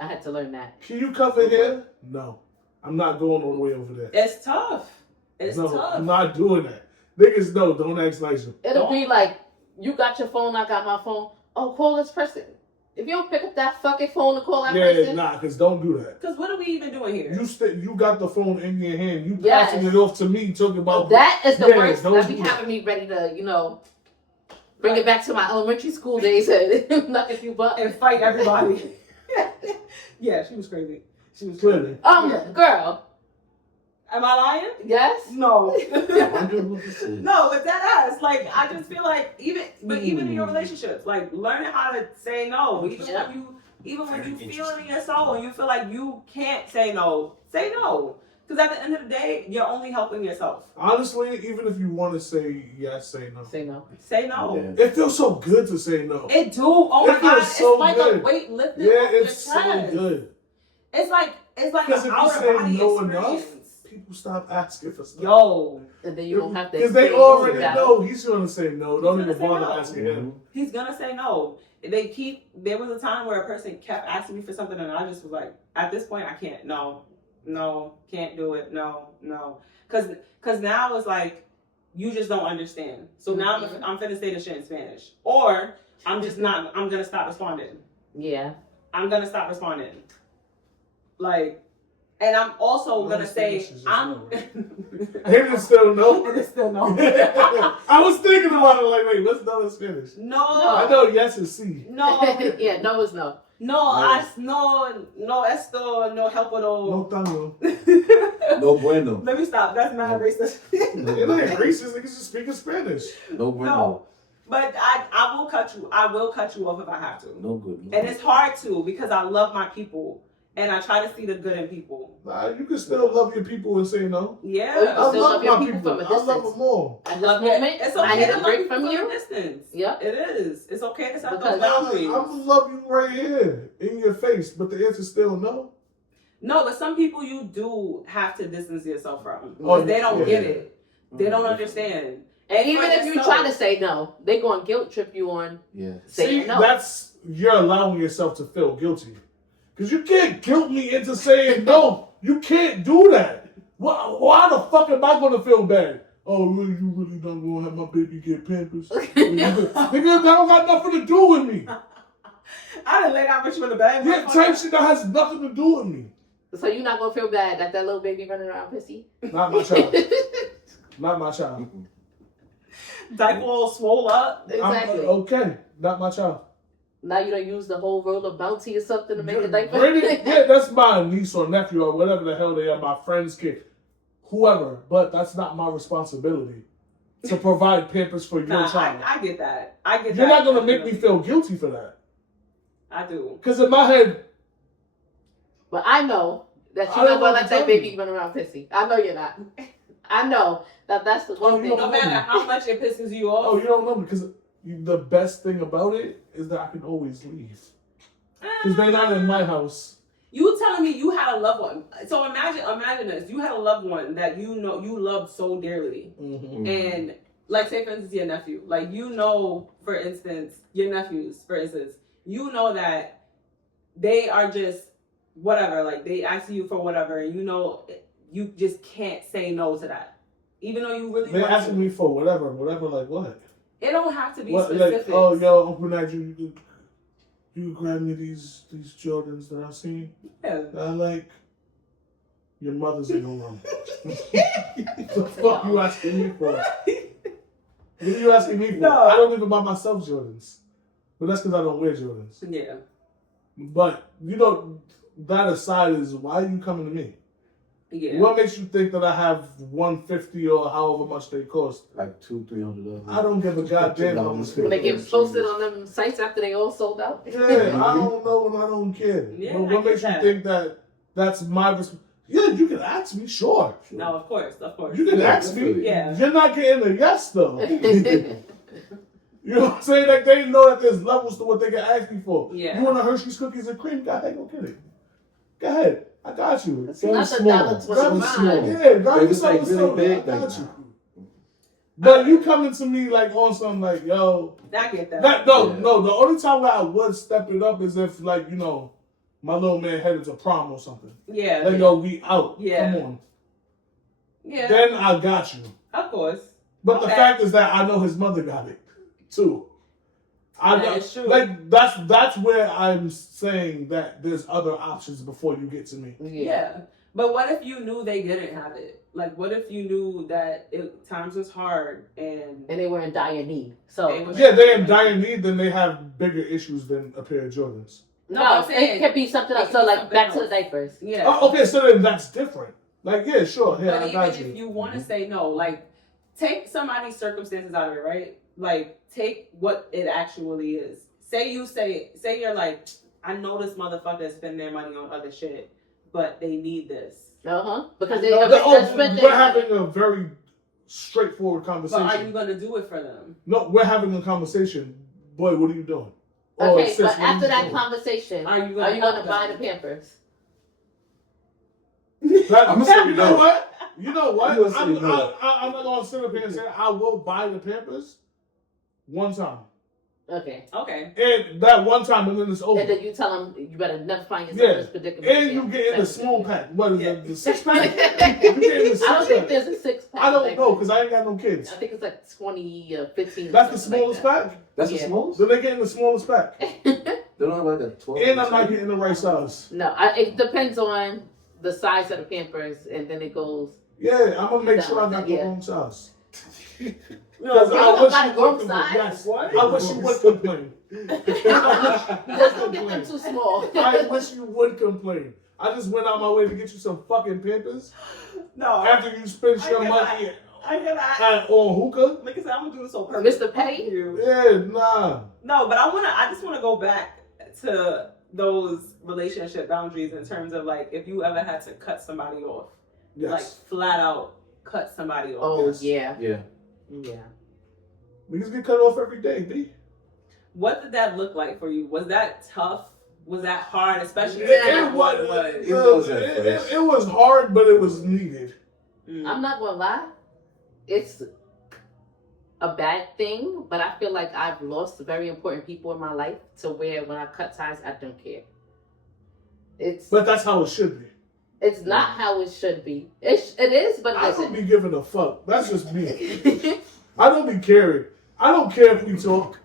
I had to learn that. Can you cover here? No. I'm not going all the way over there. It's tough. It's no, tough. I'm not doing that. Niggas, no, don't ask nicer. It'll be like, you got your phone, I got my phone. Oh, call this person. If you don't pick up that fucking phone to call that Yeah, person, nah, because don't do that. Because what are we even doing here? You got the phone in your hand. You Yes. passing it off to me, talking about that is the Yeah, worst. don't That be do that. having me ready to, bring it back to my elementary school days and knock a few bucks. And fight everybody. Yeah, she was crazy. She was clearly. Yeah. Girl, Am I lying? yes? No. 100%. No, but that ass. Like, I just feel like even in your relationships, like learning how to say no. Yeah. Even when you feel it in your soul and you feel like you can't say no, say no. Because at the end of the day, you're only helping yourself. Honestly, even if you want to say yes, say no. Say no. Say no. Yeah. It feels so good to say no. It do. Oh It my god, feels it's so like good. a weight lifted Yeah, off your it's so chest. good. It's like Because an if you outer say body no experience. enough, people stop asking for stuff. Yo, And then you don't have to. Because they explain already that. know he's going to say no. Don't He's even gonna say bother no. asking him. he's gonna say no. There was a time where a person kept asking me for something and I just was like, at this point I can't. No, can't do it. No. Cause now it's like, you just don't understand. So now Mhm. I'm finna say the shit in Spanish. Or I'm gonna stop responding. Yeah. I'm gonna stop responding. Like, and I'm also No, gonna Spanish say, is just I'm. no, Him still no. It's still no. I was thinking about it like, wait, what's no in Spanish? No. I know yes is C. No. Yeah, no is no. No, esto, no help at No all. tango. No bueno. Let me stop. That's not racist. It ain't racist. Niggas just speaking Spanish. No bueno. No. But I will cut you. I will cut you off if I have to. No good. No And good. it's hard to because I love my people and I try to see the good in people. Nah, you can still love your people and say no. Yeah. Oh, you I can still love love your my people people. from a I love distance. them more. At this Love moment, it. It's I okay need to a love break people from from you. a distance. Yep. It is. It's okay to set Because- those boundaries. I'm gonna love you right here in your face, but the answer's still no. No, but some people you do have to distance yourself from because Oh, they don't yeah. get it. They don't Mm, understand. And even for if you yourself. try to say no, they going to guilt trip you on Yeah. saying See, no. that's you're allowing yourself to feel guilty because you can't guilt me into saying no. You can't do that. Why the fuck am I gonna feel bad? Oh, really? You really not gonna have my baby get Pampers? Nigga, that don't got nothing to do with me. I done laid out with you in the bed. Yeah, type shit that has nothing to do with me. So you're not going to feel bad that that little baby running around pissy? Not my child. Not my child. Diaper all swole up. Exactly. Okay, not my child. Now you don't use the whole roll of Bounty or something to make a diaper? Yeah, that's my niece or nephew or whatever the hell they are, my friend's kid. Whoever. But that's not my responsibility to provide Pampers for your Nah, child. I get that. I get that. You're not going to make me feel guilty for that. I do. Because in my head, But I know that I you're not don't going to know let what that to baby tell run around pissy. I know you're not. I know that that's the one Oh, you thing. know No matter how much it pisses you off. oh, you don't know because the best thing about it is that I can always leave. Because they're not in my house. You telling me you had a loved one. So imagine this. You had a loved one that you know you loved so dearly. Mm-hmm. And like say for instance your nephew. Like you know, for instance, your nephews, for instance, you know that they are just whatever, like they ask you for whatever, and you know you just can't say no to that. Even though you really They're want asking to. me for whatever, like what? It don't have to be What, specific. like, oh, yo, Uncle Nigel, you could grab me these Jordans that I've seen. Yeah. I like. Your mother's in the room. The fuck you asking me for? What are you asking me for? No. I don't even buy myself Jordans. But that's because I don't wear Jordans. Yeah. But, you know, that aside is why are you coming to me? Yeah. What makes you think that I have $150 or however much they cost? Like $200-$300. I don't give a goddamn how much When they they cost. get posted on them sites after they all sold out. Yeah, I don't know and I don't care. Yeah, But I what get makes you that. think that that's my responsibility? Yeah, you can ask me, sure. No, of course. You can Yeah, ask me. definitely. Yeah. You're not getting a yes, though. You know what I'm saying? Like, they know that there's levels to what they can ask me for. Yeah. You want a Hershey's cookies and cream? Go ahead, go get it. Go ahead. I got you. It's Very not small. $1.25. Very small. Yeah, If got you it's like something really small. big, I got like, you. But you coming to me like on something like, yo, I get that. no. Yeah. The only time where I would step it up is if, like, you know, my little man headed to prom or something. Yeah. Like, yo, we out. Yeah. Come on. Yeah. Then I got you. Of course. But the Okay. fact is that I know his mother got it too. I That know, is true. like that's where I'm saying that there's other options before you get to me. Yeah. But what if you knew they didn't have it? Like, what if you knew that times was hard and And they were in dire need. So They was- Yeah, they're in dire need, then they have bigger issues than a pair of Jordans. No, no, I'm it saying could be something it else. could So be like something back to else. the diapers. yeah. Oh, okay, so then that's different. Like, yeah, sure, yeah, But I even got if you. you want to say no, like take somebody's circumstances out of it, right? Like take what it actually is. Say you're like, I know this motherfucker spend their money on other shit, but they need this. Because they No, have We're having a very straightforward But conversation. are you gonna do it for them? No, we're having a conversation. Boy, what are you doing? Oh, Okay, sis, but what are after you that doing? conversation, Are you are you help gonna buy the them? Pampers? I'ma say You know no. what? You know what? I'm gonna say I'm no. not gonna sit up here and say I will buy the Pampers one time, Okay. Okay. and that one time, and then it's over. And then you tell them you better never find yourself in Yeah, this predicament. and you again. get in the small pack. What is Yeah. it? The 6-pack? I You get in the don't think 6-pack. there's a 6-pack. I don't know because I ain't got no kids. I think it's like 20 or 15. That's the something like smallest that. pack. That's the Yeah. smallest? So they get in the smallest pack, They don't have like a 12. and I'm not getting the right size. No, it depends on the size of the Pampers, and then it goes. Yeah, I'm gonna make sure I got the Yeah. wrong size. No, Because you I don't wish got you the wrong would complain. size? Yes, What? I wish you would complain. Just don't get them too small. I wish you would complain. I just went out my way to get you some fucking Pampers no. after you spent I your get money I hear that. On hookah? Like I said, I'm gonna do this on purpose. Mr. Petty? Yeah, nah. No, but I just wanna go back to those relationship boundaries in terms of like if you ever had to cut somebody off. Yes. Like flat out cut somebody off. Oh, Yes. yeah. Yeah. Yeah. Niggas get cut off every day, B. What did that look like for you? Was that tough? Was that hard? Especially It was hard, but it was needed. I'm not gonna lie. It's a bad thing, but I feel like I've lost very important people in my life to where when I cut ties, I don't care. But that's how it should be. It's not how it should be. It is, but I don't listen. be giving a fuck. That's just me. I don't be caring. I don't care if we talk.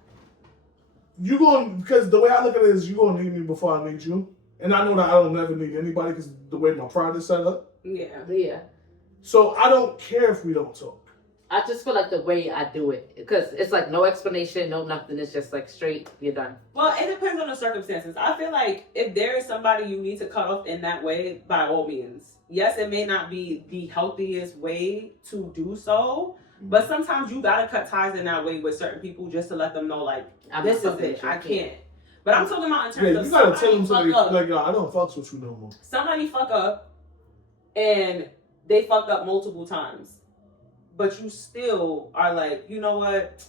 You going because the way I look at it is you gonna need me before I need you, and I know that I don't never need anybody because the way my pride is set up. Yeah. Yeah. So I don't care if we don't talk. I just feel like the way I do it, because it's like no explanation, no nothing. It's just like straight, you're done. Well, it depends on the circumstances. I feel like if there is somebody you need to cut off in that way, by all means. Yes, it may not be the healthiest way to do so, but sometimes you gotta cut ties in that way with certain people just to let them know, like, this is it. I can't. But I'm talking about in terms Yeah, of you gotta tell them somebody fuck something up. like, yo, I don't fucks with you no more. Somebody fuck up and they fucked up multiple times. But you still are like, you know what?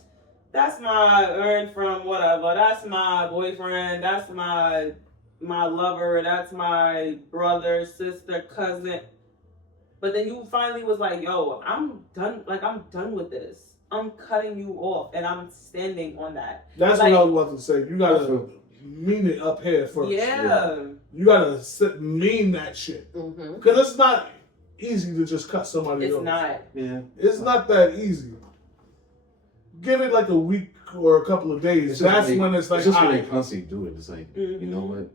That's my earned from whatever. That's my boyfriend. That's my lover. That's my brother, sister, cousin. But then you finally was like, yo, I'm done. Like, I'm done with this. I'm cutting you off, and I'm standing on that. That's Like- what I was about to say. You gotta mean it up here first. Yeah. You gotta mean that shit. Mm-hmm. Because it's not easy to just cut somebody It's off. not. Yeah. It's not that easy. Give it like a week or a couple of days. It's just That's when it's like, just when they alright. constantly do it. It's like, you know Mhm. what?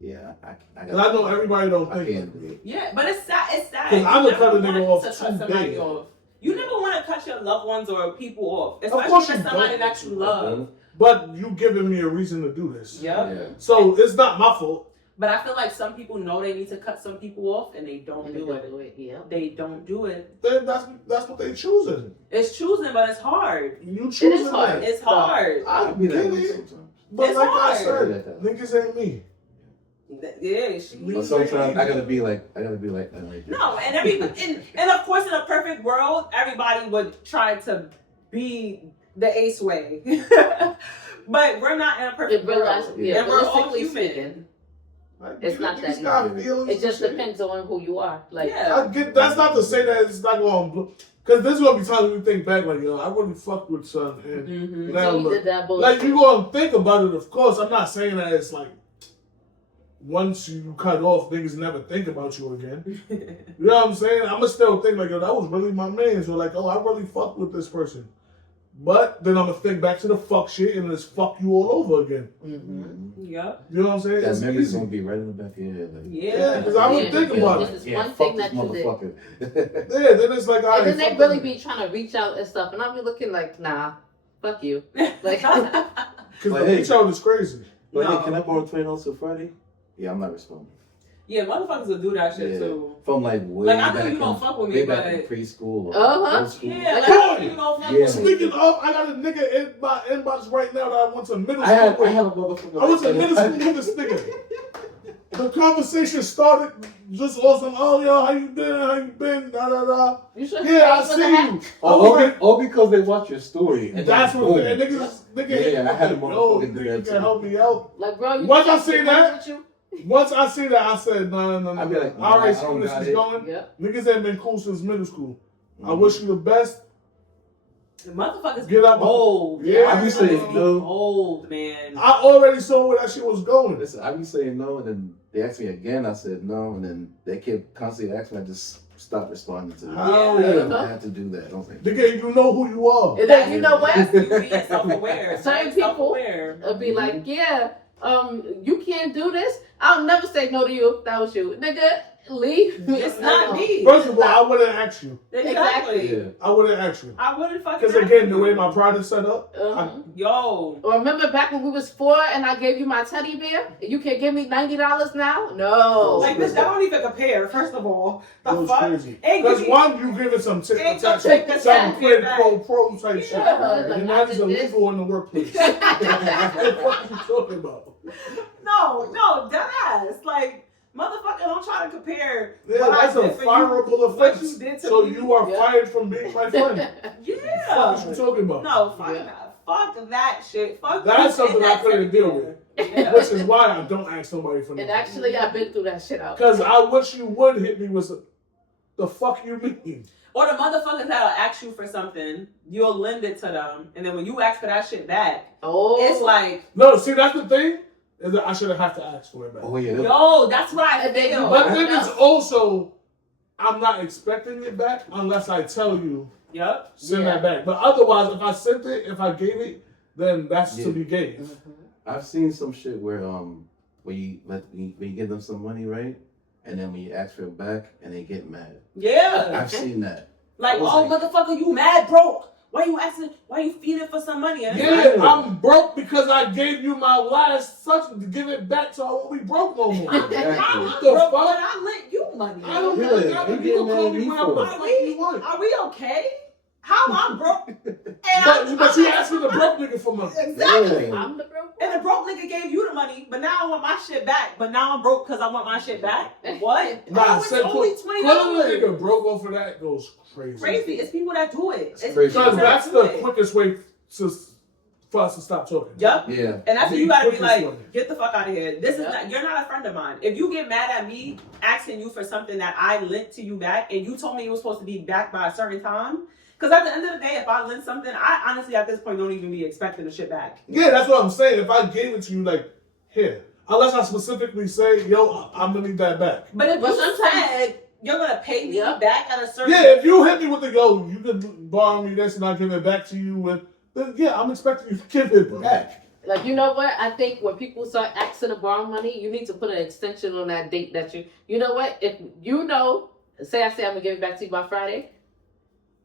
Yeah, I And I know everybody don't I think can't do it. Yeah, but it's sad. It's sad. 'Cause I You would never cut a want nigga to off cut somebody today. off. You never want to cut your loved ones or people off, course especially you if it's somebody don't. that you love. But you giving me a reason to do this. Yep. Yeah. So it's not my fault. But I feel like some people know they need to cut some people off and they don't And do they it. do it, yeah. They don't do it. Then that's what they choosing. It's choosing, but it's hard. You choosing hard. that. It's hard. I I'll be get that way it. sometimes. But It's like I hard. said, niggas ain't me. Yeah, she. But sometimes I gotta be like that. Like, No, and and of course, in a perfect world, everybody would try to be the ace way. But we're not in a perfect In real life, world. yeah, And we're all realistically human. speaking, Like, It's not niggas that got easy. feelings it and just shit. depends on who you are. Like, Yeah. I get that's not to say that it's not going because there's gonna be times when you think back like, yo, I really fucked with son and Mm-hmm. now so you look. did that bullshit. Like you gonna think about it, of course. I'm not saying that it's like once you cut off, niggas never think about you again. You know what I'm saying? I'ma still think like, yo, that was really my man. So like, oh, I really fucked with this person. But then I'm gonna think back to the fuck shit and it's fuck you all over again. Mm-hmm. Yep. You know what I'm saying? that It's memory's easy. gonna be right in the back of your head. Like, Yeah, because I would think about This it. is yeah, one fuck thing this that you did. motherfucker. Yeah, then it's like, all And right, then they fuck really them. be trying to reach out and stuff, and I'll be looking like, nah, fuck you. Like, Because Like, the hey. reach out is crazy. But No. hey, can I borrow $20 till Friday? Yeah, I'm not responding. Yeah, motherfuckers will do that shit Yeah. too. From like way Like, I know back you don't in- fuck with me, way back in but preschool or Uh-huh. middle school. yeah, like, Boy! I know you don't fuck Yeah. with me. Speaking of, I got a nigga in my inbox right now that I went to middle I school have with. a motherfucker. I was in middle school with this nigga. The conversation started just awesome. Oh, yo, how you been? How you been? Da da da. you should Yeah, I stay with see the you. hat. Oh, Because they watch your story. And that's then what boom. and nigga. Yeah, I had a yo, motherfucking do nigga, you that can too. help me out. Like, bro, you Once I can't seen get that- with you. Once I see that, I said, no. I'd be like, I already nah, see I where don't this got is it. going. Yep. Niggas ain't been cool since middle school. I wish you the best. The motherfuckers Get up. bold. Yeah, I be saying no. Bold, man. I already saw where that shit was going. Listen, I be saying no, and then they asked me again. I said no, and then they kept constantly asking me. I just stopped responding to them. Hell Yeah. yeah. I had to do that. I was like, Nigga, you know who you are. And then, you know what? That's you being self-aware. Certain Being people- self-aware. It'll be like, yeah, you can't do this. I'll never say no to you if that was you. Nigga, Leave me. It's not alone. me. First of all, I wouldn't ask you. Exactly. Yeah. I wouldn't ask you. I wouldn't fucking. Because ask again, the you. way my pride is set up, Yo. Or remember back when we was 4 and I gave you my teddy bear? You can give me $90 now? No. Like, bitch, that don't even compare, first of all. it The was fuck? crazy. Ain't Because give me- one, you giving some Ain't gonna some take the some teddy quid bear pro type shit. Yeah, And like, that is I did this. illegal in the workplace. What are you talking about? No, dead ass. Like, motherfucker, don't try to compare. Yeah, what I that's a did for you, fireable what offense. you did to So me. you are Yeah. fired from being my friend. Yeah. What you talking about? No, fuck Yeah. that. Fuck that shit. Fuck That's you something and I that couldn't teddy deal bear. with. Yeah. Which is why I don't ask somebody for And nothing. actually, I've been through that shit out. Because I wish you would hit me with the fuck you mean. Or the motherfuckers that'll ask you for something, you'll lend it to them, and then when you ask for that shit back, Oh. it's like, No, see, that's the thing. Is that I shouldn't have to ask for it back. Oh yeah. yo, that's what I And then feel. you- But then it's also, I'm not expecting it back unless I tell you, Yup. send Yeah. that back. But otherwise, if I sent it, if I gave it, then that's Yeah. to be gave. Mhm. I've seen some shit where when you give them some money, right? And then when you ask for it back and they get mad. Yeah. I've seen that. Like, I was oh, like- motherfucker, you mad broke. Why you asking, why you feeding for some money? And it's Yeah, like, I'm broke because I gave you my last such to give it back, so I won't be broke no more. I'm Exactly. The broke, fuck? but I lent you money. I don't Yeah, know. God, they people get call mad me at me whatever for the it. fuck you want. Are we okay? How I'm broke? And But you asking the broke nigga for money. Exactly. Yeah. I'm the broke And the broke nigga gave you the money, but now I want my shit back. But now I'm broke because I want my shit back. What? Nah, Oh, it's said only calling a $20. nigga broke off of that goes crazy. Crazy. It's people that do it. It's crazy. people Because that that's do the it. quickest way for us to stop talking. Yup. Yeah. And that's when The you gotta be quickest like, way. get the fuck out of here. This is Yeah. not, you're not a friend of mine. If you get mad at me asking you for something that I lent to you back and you told me it was supposed to be back by a certain time, because at the end of the day, if I lend something, I honestly at this point don't even be expecting the shit back. Yeah, that's what I'm saying. If I gave it to you, like, here, unless I specifically say, yo, I'm gonna need that back. But if But you sometimes- said you're gonna pay me Yeah. back at a certain Yeah, if you hit me with the yo, you could borrow me this and I give it back to you, and then yeah, I'm expecting you to give it back. Like, you know what? I think when people start asking to borrow money, you need to put an extension on that date that you know what? If you know, say I'm gonna give it back to you by Friday,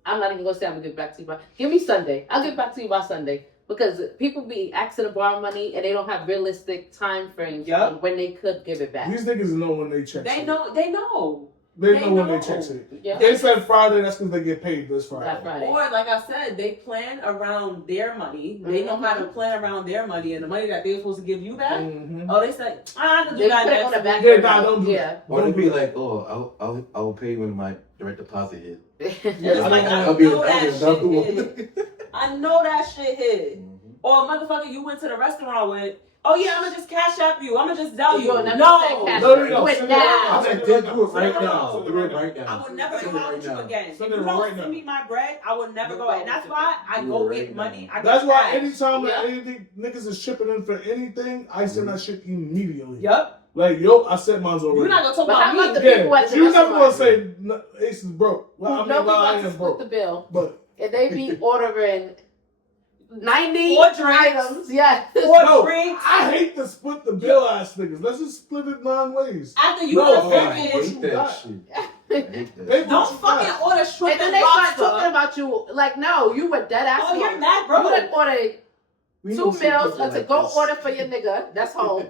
I'm not even gonna say I'm gonna give it back to you by, give me Sunday. I'll give it back to you by Sunday. Because people be asking to borrow money and they don't have realistic time frames Yup. on when they could give it back. These niggas know when they check. They it. know. They know when they check it. Yeah. They said Friday, that's because they get paid this Friday. That Friday. Or like I said, they plan around their money. They know how to plan around their money and the money that they're supposed to give you back. Mm-hmm. Oh, they said, I can do They that put it on the next back. Yeah, nah, don't do Yeah. Or Don't they'd be do that. like, oh, I'll pay when my direct deposit hit. Yeah, It's I like, don't I know. know that shit another hit. I know that shit hit. Mhm. Or motherfucker, you went to the restaurant with, oh yeah, I'm gonna just cash app you. I'm gonna just tell you. You're not No, gonna cash No, app. no, Do it send it now. right I said, do it right No. now. Do it right now. I would never Send go it out right with you now. again. Send If it you don't right send now. me my bread, I would never go. And that's why I Do go it get right money. now. I That's get why cash. anytime Yeah. that anything niggas is shipping in for anything, I send that shit immediately. Yup. Like, yo, I sent mine already. You're not gonna talk But how about about me. the people at the you never gonna restaurant? say "No, Ace is broke. Well, I mean, Nobody well, I wants to am split broke. the bill. But And they be ordering 90 Or drinks. items. Yeah. Or no, drinks. I hate to split the bill ass niggas. Let's just split it 9 ways. After you No, done Oh, pay I for finished, what hate you that got. shit. I hate that. Pay for don't what you fucking got. order shrimp And then and they start lobster. talking about you like, no, you were dead ass. Oh, you're broke. mad You broke. done ordered We 2 don't see meals, people a to like go this. order for your nigga. That's home.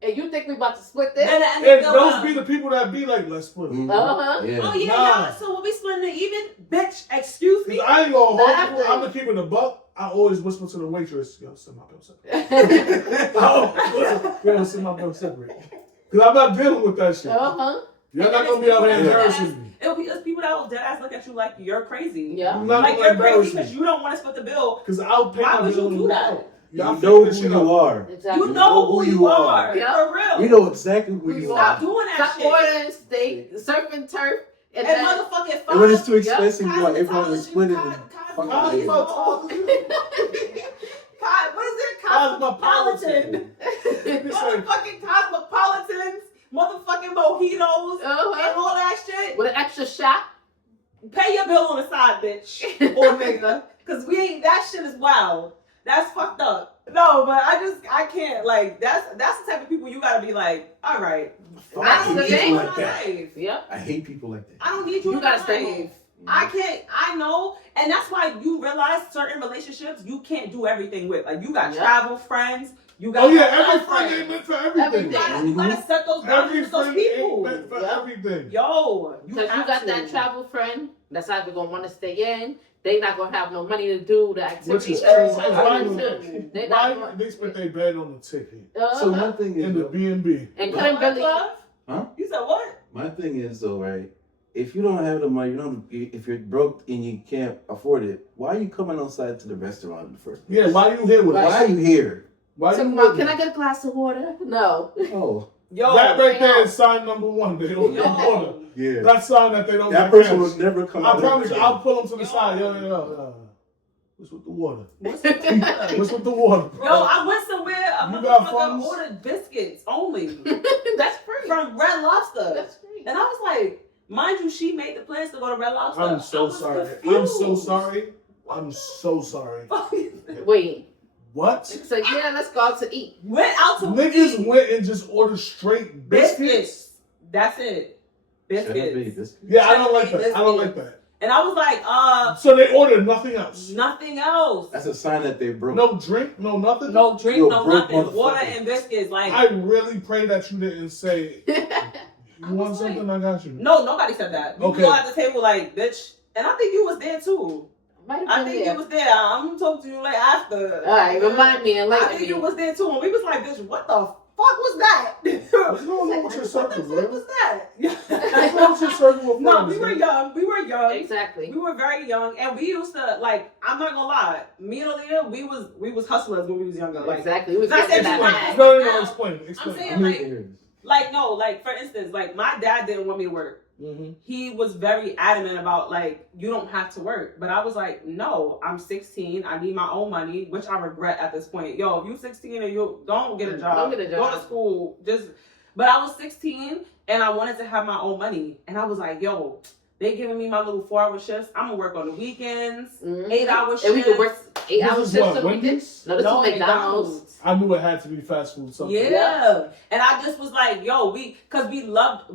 And you think we about to split this? Then at the And end of those the be the people that be like, let's split it. Mhm. Uh-huh. Yeah. oh yeah, Nah. y'all, so we'll be splitting it even? Bitch, excuse me? Cause I ain't gonna hold you. Nothing. I'm gonna keep it a buck. I always whisper to the waitress, yo, send my bill separate. Yo, send my bill separate. Cause I'm not dealing with that shit. Uh-huh. You're not gonna be out here Yeah. embarrassing me. It'll be it's people that will dead ass look at you like you're crazy. Yeah. I'm not Like gonna you're crazy embarrass because me. you don't want to split the bill. Cause I'll pay Why my would bill you and do move that? out. You Y'all know figure this who shit you out. are. Exactly. You know who you are. Yeah. For real. We know exactly who Who you you are. Stop doing that Stop shit. ordering steak, surfing turf, and And then motherfucking And when it's too Yep. expensive, you want everyone to split it. And fuck How's out of my here. talk? What is it? Cosmopolitan. Motherfucking cosmopolitans, motherfucking mojitos, and uh-huh. all that shit. With an extra shot. Pay your bill on the side, bitch. Or nigga. Cause we ain't that shit is wild. That's fucked up. No, but I can't, like, that's the type of people you gotta be like, all right, Fuck, I don't the need thing. you in like my that. life. Yep. I hate people like that. I don't need you, You in gotta my stay. life. I can't, I know, and that's why you realize certain relationships you can't do everything with. Like, you got Yep. travel friends, you got Oh yeah, hotel every friend ain't meant for everything. Everything. You gotta set those boundaries Every with those friend ain't people. meant for Yep. everything. Yo, Because you have got to. that travel friend that's either gonna want to stay in. They not gonna have no money to do the Which activities. is They're crazy. trying to Why, do. They why not they spent their bed on the ticket So my thing is, in the though, B&B? and You couldn't know what, really. Clive? Huh? You said what? my thing is though, right? If you don't have the money, if you're broke and you can't afford it, why are you coming outside to the restaurant in the first place? Yeah, why you here with Why us? are you here? Why So, you Mom, with can me? I get a glass of water? No. Oh, Yo, That right yo. there is sign number one. They don't get water. Yo. yeah. That's sign that they don't That get person cash. will never come I out. promise you, I'll pull them to the Yo. side. Yo. What's with the water? What's with the What's with the water? Yo, I went somewhere. A You got motherfucker funds? ordered biscuits only That's free. from Red Lobster, That's free. and I was like, mind you, she made the plans to go to Red Lobster. I'm I so was sorry. confused. I'm so sorry. I'm so sorry. Wait. What? So yeah, let's go out to eat. Went out to Niggas eat went and just ordered straight biscuits? biscuits. That's it. Biscuits. Yeah, I don't like Biscuits. that. I don't like that. And I was like, So they ordered nothing else? nothing else. That's a sign that they broke. No drink? No nothing? No drink, Yo, no broke nothing. Water motherfucker. and biscuits. Like, I really pray that you didn't say, you I want was like- something? I got you. no, nobody said that. You Okay. go at the table like, bitch. And I think you was there too. Might have I been think there. you was there. I'm gonna talk to you later after. All right, remind me and I later. think you was there too. And we was like, bitch, what the fuck was that? What's going on with your What circle, the fuck bro? was that? What's going on with your circle of No, friends, we were man? young. We were young. Exactly. We were very young, and we used to like. I'm not gonna lie. Me and Aaliyah, we was hustlers when we was younger. Like, Exactly. We was Not getting saying that you bag. No, explain. I'm saying I'm like, here. no, like for instance, like my dad didn't want me to work. Mm-hmm. He was very adamant about like you don't have to work, but I was like, no, I'm 16. I need my own money, which I regret at this point. Yo, if you 16 and you don't get a job, Don't get a job. go to school. But I was 16 and I wanted to have my own money, and I was like, yo, they giving me my little 4-hour shifts. I'm gonna work on the weekends, Mhm. 8-hour shifts. And we could work 8 hours This is shifts what, on the weekend. Wendy's? No, this is McDonald's. I knew it had to be fast food. Something. Yeah. And I just was like, yo, cause we loved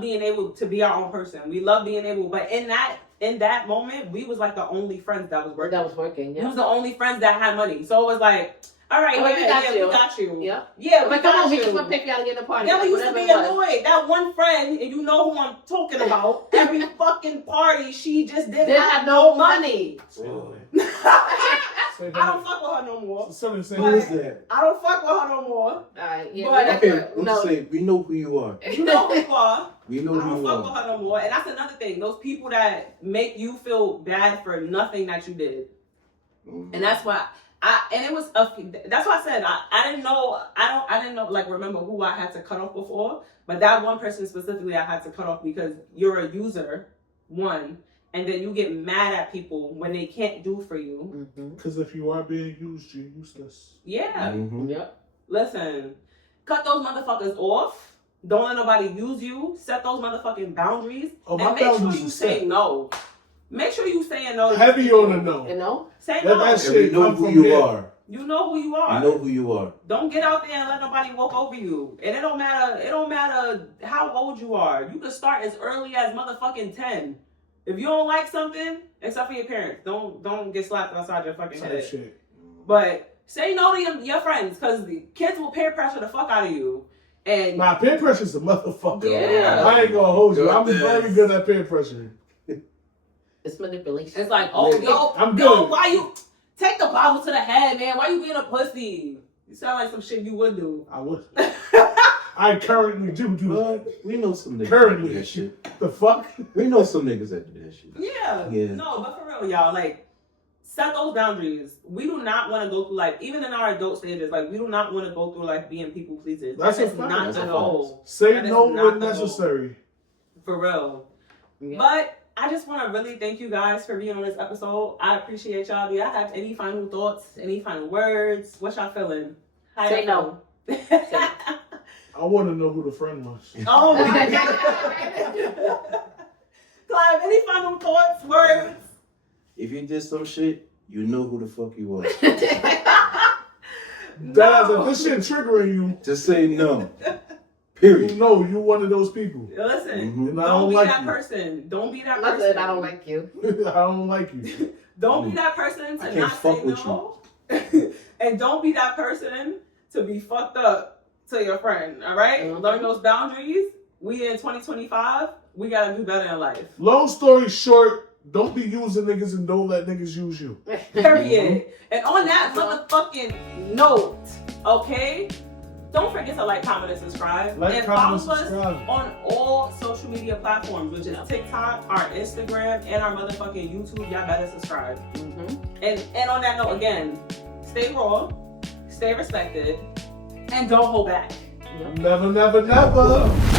being able to be our own person. We love being able, but in that moment, we was like the only friends that was working. That was working. We Yeah. was the only friends that had money. So it was like, all right, Oh, we got you. we got you. Yeah. Yeah, I'm we like, come got on, we you. just want to pick you out and get in the party. Yeah, we used to Whatever be it was. annoyed. That one friend, and you know who I'm talking about, every fucking party, she just didn't Didn't have have no no money. Say I don't that. fuck with her no more. Somebody say Who But- is that? I don't fuck with her no more. All right. Yeah. But- whatever. Okay, let's say we know who you are. You know who you are. We know I who don't you fuck with are. her no more. And that's another thing. Those people that make you feel bad for nothing that you did. Mhm. And that's why that's why I said I didn't know like remember who I had to cut off before, but that one person specifically I had to cut off because you're a user, one, and then you get mad at people when they can't do for you. Mhm. Because if you are being used, you're useless. Yeah. Mhm. Yep. Listen, cut those motherfuckers off. Don't let nobody use you. Set those motherfucking boundaries. Oh, my And make sure boundaries you is say set. no. Make sure you saying no. to Heavy people. on the no. You know. Say Let no. that And shit we know come who from you here. are. You know who you are. I know who you are. Don't get out there and let nobody walk over you. And it don't matter how old you are. You can start as early as motherfucking 10. If you don't like something, except for your parents, don't get slapped outside your fucking Type head. shit. But say no to your friends, because the kids will peer pressure the fuck out of you. And Nah, peer pressure's a motherfucker. Yeah. I ain't gonna hold you. I'm Goodness. very good at peer pressure. It's manipulation. it's like, oh, yo, I'm yo, good. why you take the Bible to the head, man? Why you being a pussy? You sound like some shit you would do. I would. I currently do that. But we know some niggas Currently. that do that shit. The fuck? We know some niggas that do that shit. Yeah. Yeah. No, but for real, y'all, like, set those boundaries. We do not want to go through life, even in our adult stages, like, we do not want to go through life being people pleasers. That's That a is fact. not That's the a goal. Say That is no not when the goal. necessary. For real. Yeah. But I just want to really thank you guys for being on this episode. I appreciate y'all. Do y'all have any final thoughts? Any final words? What y'all feeling? How Say y'all no. feeling? I want to know who the friend was. Oh my God. Clive, any final thoughts, words? If you did some shit, you know who the fuck you are. Daz, if this shit triggering you, Just say no. you Period. know you one of those people. Listen, Mhm. And I don't don't be like that you. person. Don't be that Not person. that I don't like you. I don't like you. Don't be that person I to can't not fuck say with no. And don't be that person to be fucked up to your friend. All right? Mhm. Learn those boundaries. We in 2025. We gotta do better in life. Long story short, don't be using niggas and don't let niggas use you. Period. And on that motherfucking note, okay? Don't forget to like, comment, and subscribe. Like, and comment, follow and us subscribe. on all social media platforms, which is TikTok, our Instagram, and our motherfucking YouTube. Y'all better subscribe. Mm-hmm. And on that note, again, stay raw, stay respected, and don't hold back. Never, never, never.